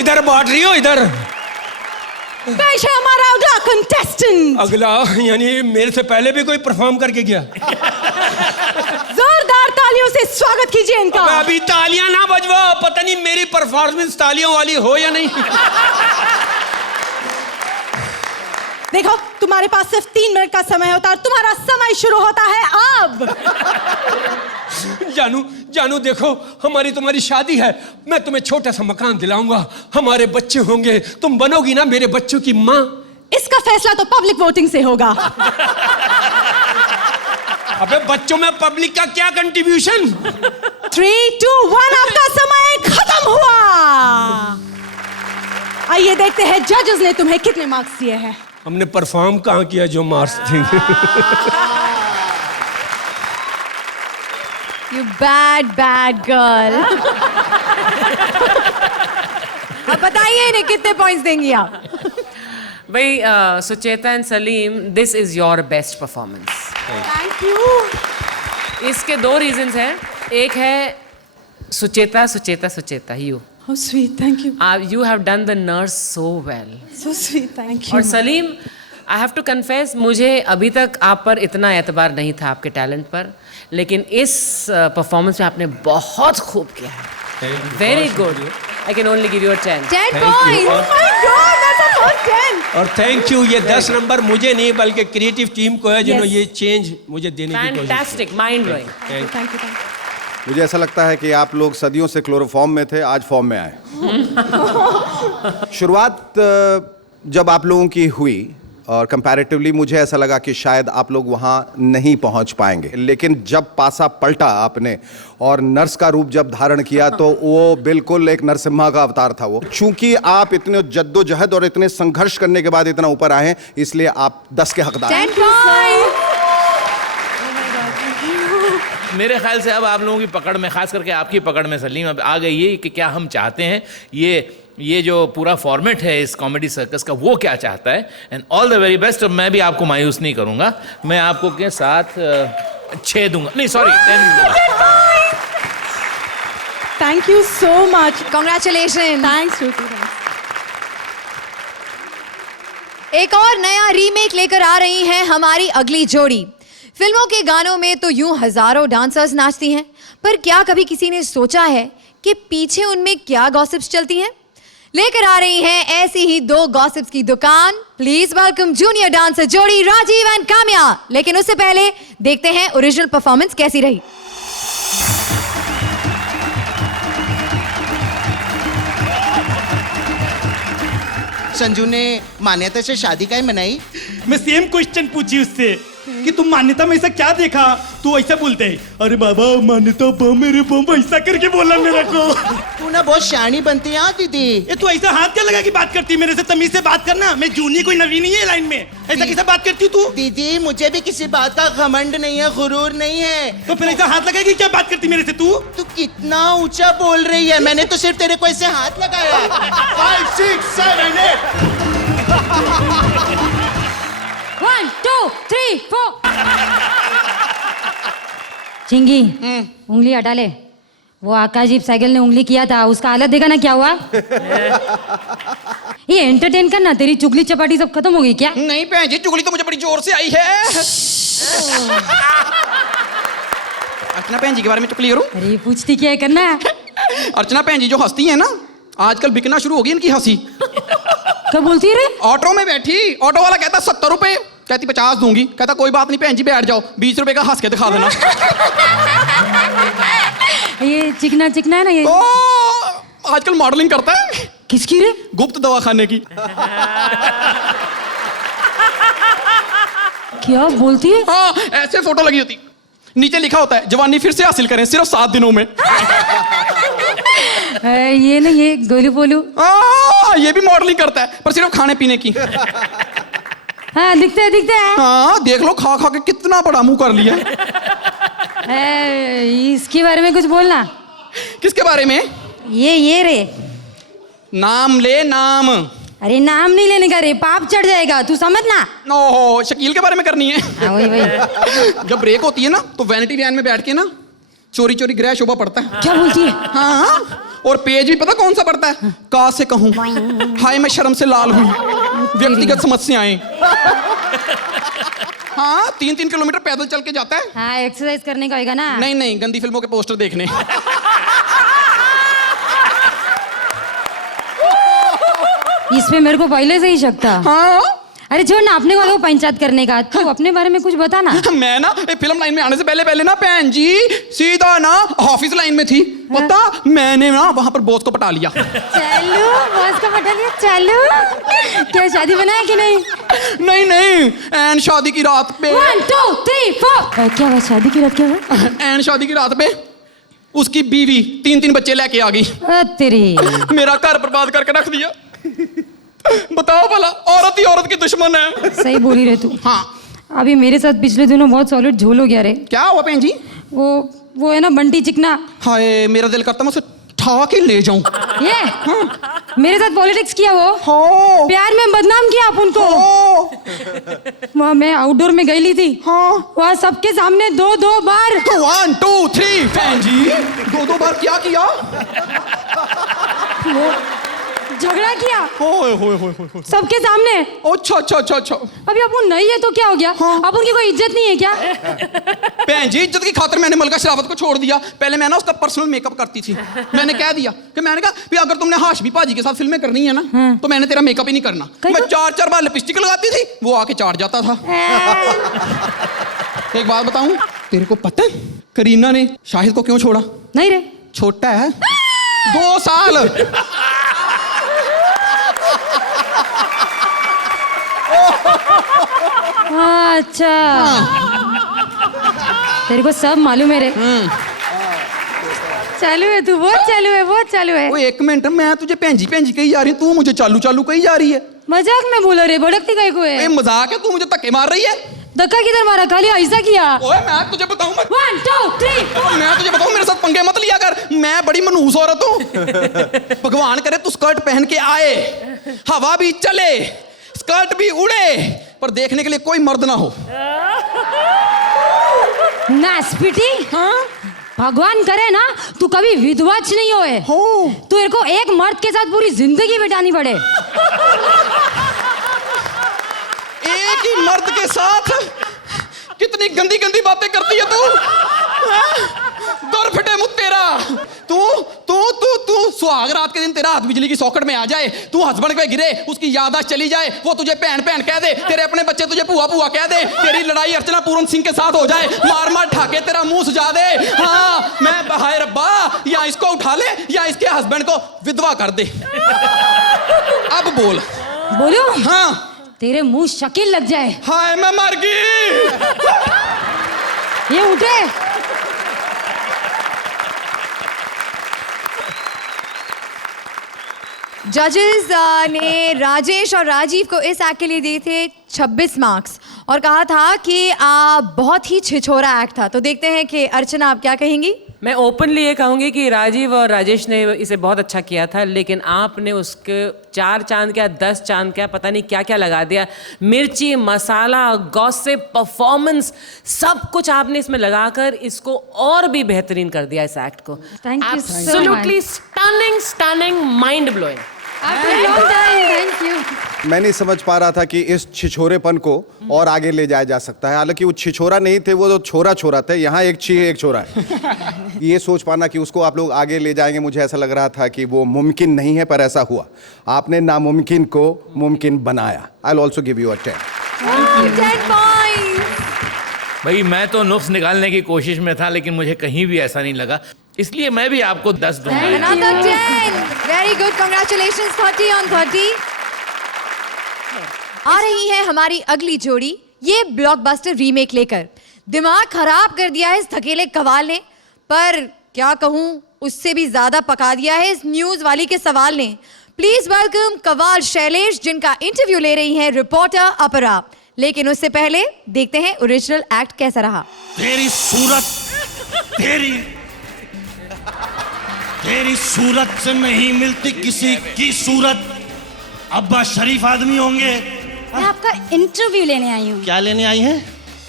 किधर बांट रही हो? इधर पेश है हमारा अगला कंटेस्टेंट। अगला यानी मेरे से पहले भी कोई परफॉर्म करके गया? जोरदार तालियों से स्वागत कीजिए इनका। अभी तालियां ना बजवाओ, पता नहीं मेरी परफॉर्मेंस तालियों वाली हो या नहीं। देखो, तुम्हारे पास सिर्फ 3 मिनट का समय होता है और तुम्हारा समय शुरू होता है अब। जानू देखो, हमारी तुम्हारी शादी है, मैं तुम्हें छोटा सा मकान दिलाऊंगा, हमारे बच्चे होंगे, तुम बनोगी ना मेरे बच्चों की माँ। इसका फैसला तो पब्लिक वोटिंग से होगा। अबे बच्चों में पब्लिक का क्या कंट्रीब्यूशन? 3, 2, 1 आपका समय खत्म हुआ। आइए देखते हैं जजेस ने तुम्हें कितने मार्क्स दिए हैं। हमने परफॉर्म कहाँ किया जो मार्क्स देंगे? You bad girl. अब बताइए इन्हें कितने पॉइंट्स देंगी आप? भाई Sucheta and Salim, this is your best performance. Thank you. इसके 2 रीजंस हैं। एक है Sucheta Sucheta Sucheta, you How sweet, thank you. You have done the nurse so well. So sweet, thank you. और Salim, I have to confess, मुझे अभी तक आप पर इतना एतबार नहीं था आपके टैलेंट पर, लेकिन इस परफॉर्मेंस में आपने बहुत खूब किया है। Very good. I can only give you 10 points. Oh my God, that's a first 10. और थैंक यू, ये 10 नंबर मुझे नहीं बल्कि क्रिएटिव टीम को है जिन्होंने ये चेंज मुझे देने की कोशिश की। Fantastic, mind blowing. Thank you. मुझे ऐसा लगता है कि आप लोग सदियों से क्लोरोफॉर्म में थे, आज फॉर्म में आए। शुरुआत जब आप लोगों की हुई और कंपैरेटिवली मुझे ऐसा लगा कि शायद आप लोग वहाँ नहीं पहुँच पाएंगे, लेकिन जब पासा पलटा आपने और नर्स का रूप जब धारण किया तो वो बिल्कुल एक नरसिम्हा का अवतार था वो। चूंकि आप इतने जद्दोजहद और इतने संघर्ष करने के बाद इतना ऊपर आए हैं, इसलिए आप 10 के हकदार हैं। 10 points. मेरे ख्याल से अब आप लोगों की पकड़ में, खास करके आपकी पकड़ में सलीम, अब आ गई है कि क्या हम चाहते हैं, ये जो पूरा फॉर्मेट है इस कॉमेडी सर्कस का, वो क्या चाहता है। And all the very best. और मैं भी आपको मायूस नहीं करूंगा, मैं आपको के साथ 6 दूंगा, नहीं सॉरी 10 दूंगा। Thank you so much. Congratulations. Thanks, Shruti. एक और नया रीमेक लेकर आ रही है हमारी अगली जोड़ी। फिल्मों के गानों में तो यूं हजारों डांसर्स नाचती हैं, पर क्या कभी किसी ने सोचा है कि पीछे उनमें क्या गॉसिप्स चलती हैं? लेकर आ रही हैं ऐसी ही 2 गॉसिप्स की दुकान। प्लीज वेलकम जूनियर डांसर जोड़ी राजीव एंड काम्या। लेकिन उससे पहले देखते हैं ओरिजिनल परफॉर्मेंस कैसी रही। संजू ने मान्यता से शादी काहे मनाई? मैं सेम क्वेश्चन पूछी उससे कि तुम मान्यता में ऐसा क्या देखा, तू ऐसा बोलते है, अरे बाबा मान्यता बम मेरे बम, ऐसा करके बोला मेरे को। तू ना बहुत शानी बनती है दीदी। ये तू ऐसा हाथ क्या लगा कि बात करती है मेरे से? तमीज से बात करना, मैं जूनी कोई नवीन नहीं है लाइन में, ऐसा कैसे बात करती तू? दीदी मुझे भी किसी बात का घमंड नहीं है, गुरूर नहीं है। तो फिर ऐसा हाथ लगाएगी क्या बात करती मेरे से तू? तू कितना ऊंचा बोल रही है, मैंने तो सिर्फ तेरे को ऐसे हाथ लगाया। 5, 6, 7, 8 1, 2, 3, 4 चिंगी, उंगली हटा ले। वो आकाशदीप साइकिल ने उंगली किया था, उसका हालत देखा ना क्या हुआ। ये एंटरटेन करना, तेरी चुगली चपाटी सब खत्म हो गई क्या? नहीं भैन जी, चुगली तो मुझे बड़ी जोर से आई है। अर्चना भैन जी के बारे में चुगली करूं? अरे पूछती क्या है करना है? अर्चना भैन जी जो हंसती है ना, आजकल बिकना शुरू हो गई इनकी हंसी। क्या बोलती है रे? ऑटो में बैठी, ऑटो वाला कहता 70 रुपए, कहती 50 दूंगी, कहता कोई बात नहीं भैन जी बैठ जाओ, 20 रुपए का हंस के दिखा देना। ये चिकना चिकना है ना ये। आजकल मॉडलिंग करता है। किसकी रे? गुप्त दवाखाने की। क्या बोलती है? हाँ, ऐसे फोटो लगी होती, नीचे लिखा होता है जवानी फिर से हासिल करें सिर्फ 7 दिनों में। ये ना ये गोलू बोलू। ये भी मॉडलिंग करता है पर सिर्फ खाने पीने की। हाँ दिखते हैं। हाँ देख लो, खा खा के कितना बड़ा मुंह कर लिया। इसके बारे में कुछ बोलना। किसके बारे में? ये रे। नाम ले, नाम। अरे नाम नहीं लेने का रे, पाप चढ़ जाएगा, तू समझ ना। ओहो, शकील के बारे में करनी है। हाँ, वही। जब ब्रेक होती है ना तो वैनिटी वैन में बैठ के ना चोरी चोरी गृह शोभा पड़ता है। क्या बोलती है? हाँ, और पेज भी पता कौन सा पड़ता है? का से कहूं, हाय मैं शर्म से लाल हुई, व्यक्तिगत समस्याएं। हाँ 3-3 किलोमीटर पैदल चल के जाता है। हाँ एक्सरसाइज करने का होगा ना। नहीं नहीं, गंदी फिल्मों के पोस्टर देखने। इसमें मेरे को पहले से ही शक था। हाँ अरे छोड़ ना, अपने को पंचायत करने का, तू अपने बारे में कुछ बता ना। मैं ना फिल्म लाइन में आने से पहले ना बहन जी सीधा ना ऑफिस लाइन में थी। पता मैंने ना वहां पर बॉस को पटा लिया। चलो बॉस को पटा लिया, चलो। क्या शादी बनाया कि नहीं? नहीं नहीं, एंड शादी की रात पे 1 2 3 4 क्या हुआ? शादी की रात क्या हुआ? एंड शादी की रात पे उसकी बीवी 3-3 बच्चे लेके आ गई। तेरी मेरा घर बर्बाद करके रख दिया। बताओ भला, औरत ही औरत की दुश्मन है। सही बोली रे तू। हाँ अभी मेरे साथ पिछले दिनों बहुत सॉलिड झोल हो गया रे। क्या हुआ बहन जी? वो है ना बंटी चिकना। हाय मेरा दिल करता मैं उसे ठा के ले जाऊं। ये मेरे साथ पॉलिटिक्स किया वो। हाँ। प्यार में बदनाम किया आप उनको। वहाँ मैं आउटडोर में गई थी। हाँ। वहाँ सबके सामने 2-2 बार 1 2 3 बहन जी 2-2 बार क्या किया? वो झगड़ा किया होए होए होए सबके सामने। अच्छा अच्छा अच्छा अच्छा। अभी अपन नहीं है तो क्या हो गया? हाँ। अब उनकी कोई इज्जत नहीं है क्या? बहन जी इज्जत की खातिर मैंने मलका शरावत को छोड़ दिया। पहले मैं ना उसका पर्सनल मेकअप करती थी। मैंने कह दिया कि मैंने कहा भी अगर तुमने हाशमी पाजी के साथ फिल्में करनी है ना तो मैंने तेरा मेकअप ही नहीं करना। मैं 4-4 बार लिपस्टिक लगाती थी, वो आके चाट जाता था। एक बात बताऊं, तेरे को पता है करीना ने शाहिद को क्यों छोड़ा? नहीं रे, छोटा है 2 साल। अच्छा तेरे को सब मालूम है रे। चालू है तू, बहुत चालू है, बहुत चालू है। ओए 1 मिनट, मैं तुझे पेंजी पेंजी कही जा रही, तू मुझे चालू चालू कही जा रही है। मजाक में बोलो रे, भड़कती काहे को है? मजाक है, तू मुझे धक्के मार रही है। धक्का किधर मारा? खाली ऐसा किया। ओए मैं तुझे बताऊं, 1 2 3 मैं तुझे बताऊं, मेरे साथ पंगे मत लिया कर। मैं बड़ी मनहूस औरत हूं। भगवान करे तू स्कर्ट पहन के आए, हवा भी चले, स्कर्ट भी उड़े, पर देखने के लिए कोई मर्द ना हो। नास्पिटी। हाँ? भगवान करे ना तू कभी विधवाच नहीं होए। तू तेरे को एक मर्द के साथ पूरी जिंदगी बितानी पड़े। एक ही मर्द के साथ कितनी गंदी गंदी बातें करती है तू। दर फटे मुझ तेरा। तू तू तू तू सुहाग रात के दिन तेरा हाथ बिजली की सॉकेट में आ जाए, तू हस्बैंड पे गिरे, उसकी याददाश्त चली जाए, वो तुझे बहन बहन कह दे, तेरे अपने बच्चे तुझे पुआ पुआ कह दे, तेरी लड़ाई अर्चना पूरन सिंह के साथ हो जाए, मार मार ठाके तेरा मुंह सुझा दे। हाँ मैं हाय रब्बा, या इसको उठा ले या इसके हस्बैंड को विधवा कर दे। अब बोल। बोलो। हाँ तेरे मुंह शकील लग जाए। हाय मैं मर गई। ये उठे। जजेस ने राजेश और राजीव को इस एक्ट के लिए दिए थे 26 मार्क्स और कहा था कि बहुत ही छिछोरा एक्ट था। तो देखते हैं कि अर्चना आप क्या कहेंगी। मैं ओपनली ये कहूँगी कि राजीव और राजेश ने इसे बहुत अच्छा किया था, लेकिन आपने उसके 4 चांद क्या 10 चांद क्या पता नहीं क्या क्या लगा दिया। मिर्ची, मसाला, गॉसिप, परफॉर्मेंस, सब कुछ आपने इसमें लगाकर इसको और भी बेहतरीन कर दिया इस एक्ट को। Thank you so much. Absolutely stunning, stunning, mind blowing. Thank you. मैं नहीं समझ पा रहा था कि इस छिछोरेपन को और आगे ले जाया जा सकता है। हालांकि वो छिछोरा नहीं थे, वो तो छोरा छोरा थे। यहाँ एक छी एक छोरा है। ये सोच पाना कि उसको आप लोग आगे ले जाएंगे, मुझे ऐसा लग रहा था कि वो मुमकिन नहीं है, पर ऐसा हुआ। आपने नामुमकिन को मुमकिन बनाया। I will also give you a 10 points. भाई मैं तो नुक्स निकालने की कोशिश में था, लेकिन मुझे कहीं भी ऐसा नहीं लगा, इसलिए मैं भी आपको 10 दूंगा। Another 10. Very good. Congratulations. 30 on 30. आ रही है हमारी अगली जोड़ी ये ब्लॉकबस्टर रीमेक लेकर। दिमाग खराब कर दिया है इस थकेले कवाल ने, पर क्या कहूं उससे भी ज्यादा पका दिया है इस न्यूज वाली के सवाल ने। प्लीज वेलकम कवाल शैलेश, जिनका इंटरव्यू ले रही हैं रिपोर्टर अपरा। लेकिन उससे पहले देखते हैं ओरिजिनल एक्ट कैसा रहा। तेरी सूरत से नहीं मिलती किसी की सूरत। अब्बा शरीफ आदमी होंगे। मैं आपका इंटरव्यू लेने आई हूँ। क्या लेने आई हैं?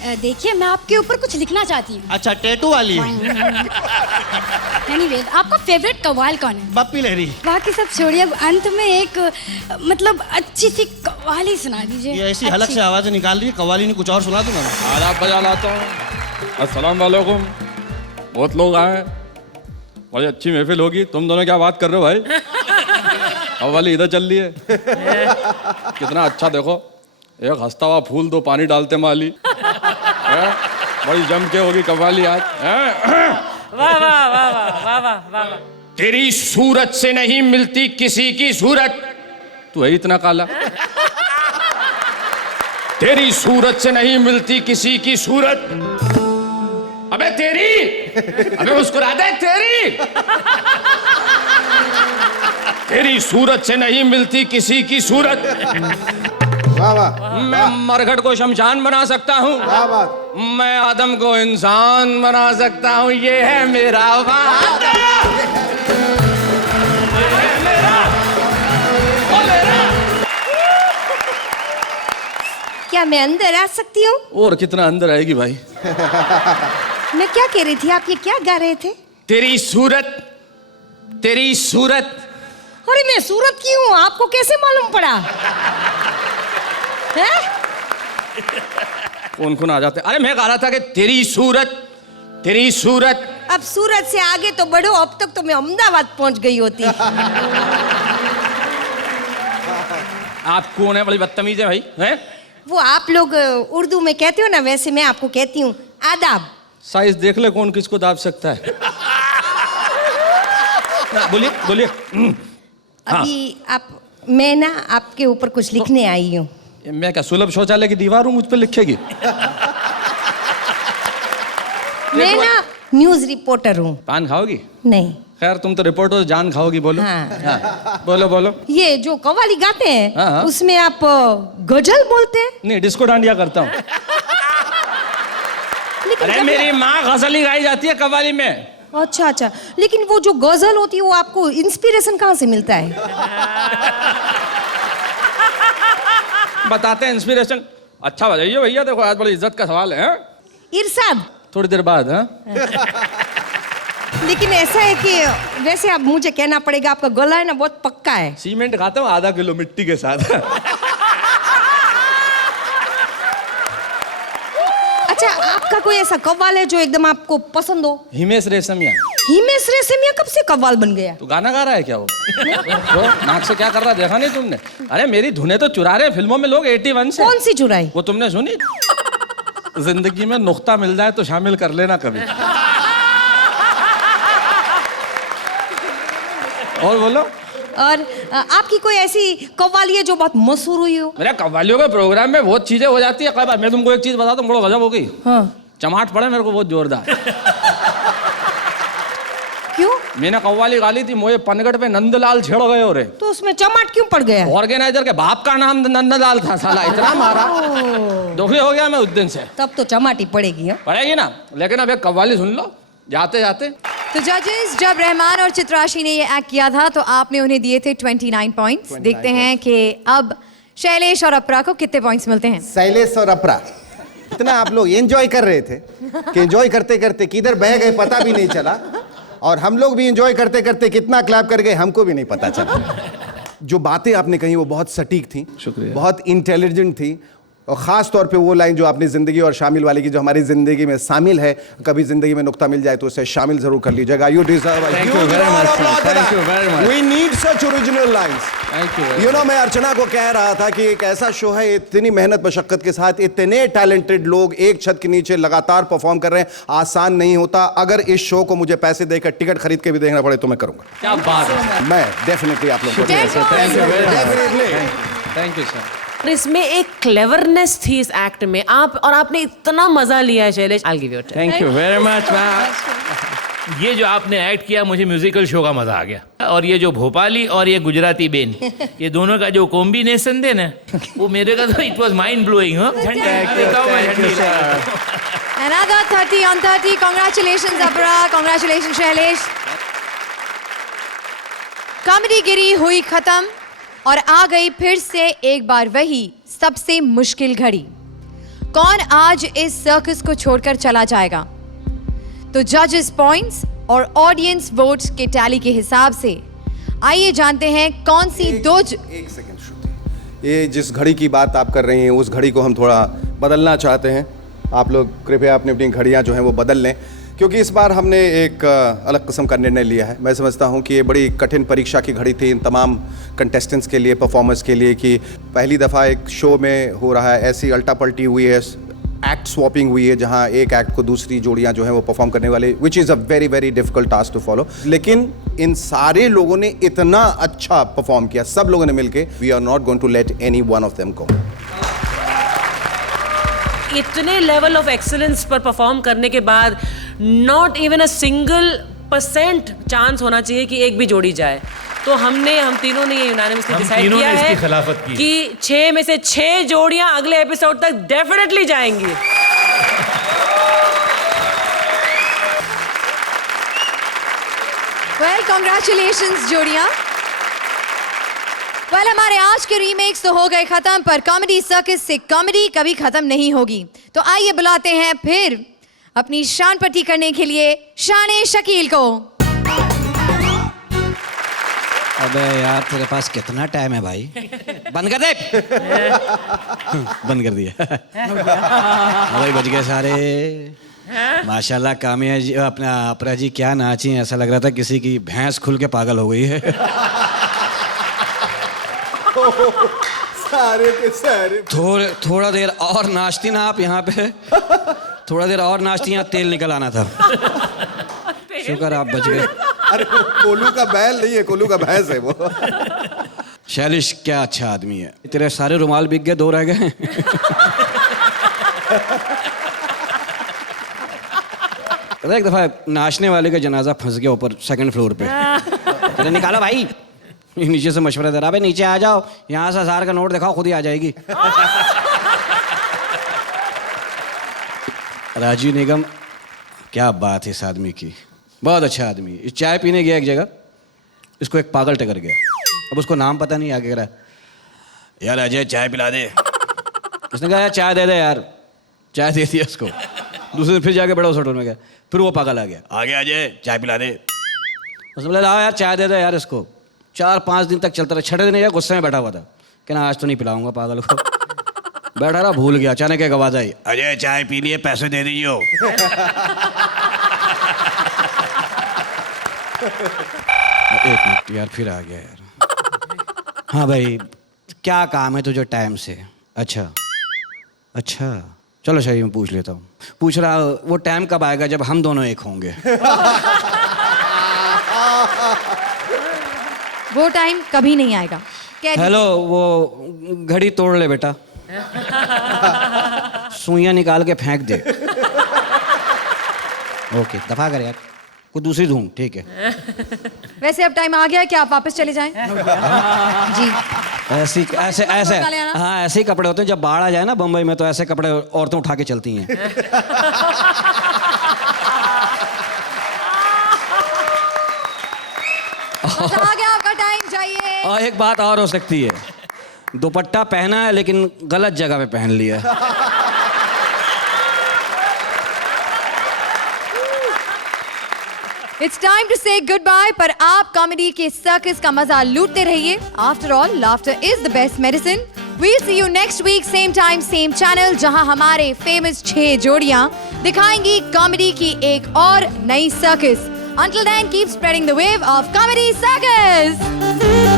देखिए मैं आपके ऊपर कुछ लिखना चाहती हूँ। अच्छा, टैटू वाली एनीवेज, आपका फेवरेट कव्वाल कौन है? बप्पी लहरी। बाकी सब छोड़िए, अब अंत में एक मतलब अच्छी सी कव्वाली सुना दीजिए। ये ऐसी हलक से आवाजें निकाल रही है, कव्वाली नहीं कुछ और सुना दूंगा मैं। आदाब बजा लाता हूँ। अस्सलाम वालेकुम। बहुत लोग आए, बड़ी अच्छी महफिल होगी। तुम दोनों क्या बात कर रहे हो भाई? कव्वाली इधर चल रही है। कितना अच्छा, देखो एक हंसता हुआ फूल, दो पानी डालते माली। बड़ी जम के होगी कव्वाली आज। वाह वाह वाह वाह वाह वाह वाह। तेरी सूरत से नहीं मिलती किसी की सूरत। तू है इतना काला। तेरी सूरत से नहीं मिलती किसी की सूरत। अबे तेरी, अबे मुस्कुरा दे तेरी। तेरी सूरत से नहीं मिलती किसी की सूरत। वाह वाह। मैं मरघट को शमशान बना सकता हूँ, मैं आदम को इंसान बना सकता हूँ। ये है मेरा वादा। क्या मैं अंदर आ सकती हूँ? और कितना अंदर आएगी भाई? मैं क्या कह रही थी, आप ये क्या गा रहे थे? तेरी सूरत, तेरी सूरत। अरे मैं सूरत की हूँ, आपको कैसे मालूम पड़ा? हैं? कौन कौन आ जाते? अरे मैं गा रहा था कि तेरी सूरत, तेरी सूरत। अब सूरत से आगे तो बढ़ो, अब तक तो मैं अहमदाबाद पहुंच गई होती। आप कौन है? बड़ी बदतमीज है भाई। हैं? वो आप लोग उर्दू में कहते हो ना, वैसे मैं आपको कहती हूँ आदाब। साइज देख ले कौन किसको दाब सकता है। बोलिए बोलिए। अभी आप, मैं ना आपके ऊपर कुछ लिखने आई हूँ। मैं क्या सुलभ शौचालय की दीवार हूँ मुझ पर लिखेगी? मैं ना न्यूज रिपोर्टर हूँ। पान खाओगी? नहीं। खैर तुम तो रिपोर्टर, जान खाओगी। बोलो। हाँ। बोलो बोलो। ये जो कव्वाली गाते हैं, हाँ। उसमें आप गजल बोलते हैं? नहीं, डिस्को डांडिया करता हूँ। अरे मेरी माँ गजल ही गाई जाती है कव्वाली में। अच्छा अच्छा, लेकिन वो जो गजल होती है वो आपको इंस्पिरेशन कहाँ से मिलता है? बताते हैं इंस्पिरेशन। अच्छा बताइए भैया, देखो आज बड़ी इज्जत का सवाल है। इरशाद। थोड़ी देर बाद। हाँ, लेकिन ऐसा है कि वैसे अब मुझे कहना पड़ेगा, आपका गला है ना बहुत पक्का है। सीमेंट खाता हूँ आधा किलो मिट्टी के साथ। अच्छा, आपका कोई ऐसा कव्वाल है जो एकदम आपको पसंद हो? हिमेश रेशमिया। हिमेश रेशमिया कब से कव्वाल बन गया? तो गाना गा रहा है क्या वो? नाक से क्या कर रहा है देखा नहीं तुमने? अरे मेरी धुनें तो चुरा रहे हैं फिल्मों में लोग 81 से। कौन सी चुराई? वो तुमने सुनी? जिंदगी में नुक्ता मिल जाए तो शामिल कर लेना कभी। और बोलो। और आपकी कोई ऐसी कव्वाली है जो बहुत मशहूर हुई हो? मेरे कव्वालियों के प्रोग्राम में बहुत चीजें हो जाती है। कई बार मैं तुमको एक चीज बताता हूँ, बड़ा गजब हो गई। हाँ। चमाट पड़े मेरे को बहुत जोरदार। क्यों? मैंने कव्वाली गाली थी, मोए पनगढ़ पे नंदलाल छेड़ गए हो रे। तो उसमें चमाट क्यों पड़ गया? ऑर्गेनाइजर के बाप का नाम नंदलाल था, साला इतना मारा, दुखी हो गया मैं उस दिन से। तब तो चमाटी पड़ेगी। पड़ेगी ना, लेकिन अब एक कव्वाली सुन लो जाते जाते। तो जजेस, जब रहमान और चित्राशी ने ये एक्ट किया था तो आपने उन्हें दिए थे 29 पॉइंट्स। देखते हैं कि अब शैलेश और अपरा को कितने पॉइंट्स मिलते हैं। शैलेश और अपरा इतना आप लोग एंजॉय कर रहे थे कि एंजॉय करते करते किधर बह गए पता भी नहीं चला, और हम लोग भी एंजॉय करते करते कितना क्लैप कर गए हमको भी नहीं पता चला। जो बातें आपने कही वो बहुत सटीक थी, शुक्रिया, बहुत इंटेलिजेंट थी, और ख़ास तौर पे वो लाइन जो आपने ज़िंदगी और शामिल वाली की, जो हमारी ज़िंदगी में शामिल है, कभी ज़िंदगी में नुक्ता मिल जाए तो उसे शामिल ज़रूर कर लीजिएगा। You deserve, thank you very much, thank you very much. We need such original lines. Thank you. You know, मैं अर्चना को कह रहा था कि एक ऐसा शो है, इतनी मेहनत मशक्कत के साथ इतने टैलेंटेड लोग एक छत के नीचे लगातार परफॉर्म कर रहे हैं, आसान नहीं होता। अगर इस शो को मुझे पैसे देकर टिकट खरीद के भी देखना पड़े तो मैं करूंगा। क्या बात है। मैं डेफिनेटली आप लोगों को thank you very definitely. Thank you sir. इसमें एक क्लेवरनेस थी इस एक्ट में, आप और आपने इतना मजा लिया है Shailesh. I'll give you a 10. Thank you very much ma'am. ये जो आपने एक्ट किया, मुझे म्यूजिकल शो का मजा आ गया। और ये जो भोपाली और ये गुजराती बेन, ये दोनों का जो कॉम्बिनेशन थे ना, वो मेरे का तो it was mind blowing. Another 30 on 30. Congratulations अपरा, congratulations शैलेश। कॉमेडी गिरी हुई खत्म और आ गई फिर से एक बार वही सबसे मुश्किल घड़ी। कौन आज इस सर्कस को छोड़कर चला जाएगा? तो जजेस पॉइंट्स और ऑडियंस वोट्स के टैली के हिसाब से आइए जानते हैं कौन सी एक सेकंड श्रुति, ये जिस घड़ी की बात आप कर रही हैं उस घड़ी को हम थोड़ा बदलना चाहते हैं। आप लोग कृपया अपनी अपनी घड़ियां जो हैं वो बदल लें, क्योंकि इस बार हमने एक अलग किस्म का निर्णय लिया है। मैं समझता हूं कि ये बड़ी कठिन परीक्षा की घड़ी थी इन तमाम कंटेस्टेंट्स के लिए, परफॉर्मर्स के लिए, कि पहली दफ़ा एक शो में हो रहा है, ऐसी अल्टा पल्टी हुई है, एक्ट स्वॉपिंग हुई है, जहां एक एक्ट को दूसरी जोड़ियां जो हैं वो परफॉर्म करने वाले, which is a very very difficult task to follow. लेकिन इन सारे लोगों ने इतना अच्छा परफॉर्म किया, सब लोगों ने मिलकर, we are not going to let any one of them go. इतने लेवल ऑफ एक्सीलेंस पर परफॉर्म करने के बाद not even a single% chance होना चाहिए कि एक भी जोड़ी जाए। तो हम तीनों ने ये यूनानिमसली डिसाइड किया है खिलाफत की कि 6 में से 6 जोड़ियां अगले एपिसोड तक डेफिनेटली जाएंगी। Well, congratulations जोड़ियां। वेल, हमारे आज के रीमेक्स तो हो गए खत्म, पर कॉमेडी सर्कस से कॉमेडी कभी खत्म नहीं होगी। तो आइए बुलाते हैं फिर अपनी शान पट्टी करने के लिए शान शकील को। अबे यार, तेरे पास कितना टाइम है भाई? बंद कर दे। बंद कर दिया। भाई बच गए सारे। माशाल्लाह कामिया जी, अपना अपरा जी क्या नाची, ऐसा लग रहा था किसी की भैंस खुल के पागल हो गई है। सारे के सारे थोड़ा देर और नाचती ना आप यहाँ पे, थोड़ा देर और नाचती, यहाँ तेल निकल आना था। शुक्र आप बच गए। अरे वो कोलू का बैल नहीं है, कोलू का भैंस है वो। शैलिश क्या अच्छा आदमी है। तेरे सारे रुमाल बिक गए, 2 रह गए। एक दफा नाचने वाले का जनाजा फंस गया ऊपर 2nd फ्लोर पे। अरे निकालो भाई। नीचे से मशवरा दे रहा, भाई नीचे आ जाओ, यहाँ से 1000 का नोट दिखाओ, खुद ही आ जाएगी। राजीव निगम, क्या बात है इस आदमी की, बहुत अच्छा आदमी। इस चाय पीने गया एक जगह, इसको एक पागल टकर गया। अब उसको नाम पता नहीं, आगे कह रहा यार अजय चाय पिला दे। उसने कहा यार चाय दे दे यार, चाय दे दिया उसको। दूसरे दिन फिर जाके बड़ा उस होटल में गया, फिर वो पागल आ गया, आगे अजय चाय पिला दे। उसने बोला हाँ यार चाय दे दे यार इसको। 4-5 दिन तक चलता रहा। 6ठे दिन गुस्से में बैठा हुआ था, कहना आज तो नहीं पिलाऊंगा पागल को। बैठा रहा, भूल गया। अचानक एक आवाज आई, अजय चाय पी लिए, पैसे दे दीजिए। एक मिनट यार, फिर आ गया यार। हाँ भाई, क्या काम है तुझे टाइम से? अच्छा, चलो सही, मैं पूछ लेता हूँ। पूछ रहा वो टाइम कब आएगा जब हम दोनों एक होंगे? वो टाइम कभी नहीं आएगा। हेलो, वो घड़ी तोड़ ले बेटा, सुइयां निकाल के फेंक दे। ओके, दफा कर यार, कोई दूसरी ढूंढ। ठीक है। वैसे अब टाइम आ गया है कि आप वापस चले जाएं? जी। ऐसे हाँ, ऐसे ही कपड़े होते हैं। जब बाढ़ आ जाए ना बम्बई में, तो ऐसे कपड़े औरतें उठा के चलती हैं। आ गया आपका टाइम, जाइए। और एक बात और हो सकती है, दुपट्टा पहना है लेकिन गलत जगह पे पहन लिया। It's time to say goodbye, पर आप कॉमेडी के सर्कस का मजा लूटते रहिए। After all, laughter is the best medicine. We'll see you next week, same time, same channel, जहां हमारे फेमस 6 जोड़ियां दिखाएंगी कॉमेडी की एक और नई circus. Until then, keep spreading the wave of comedy circus.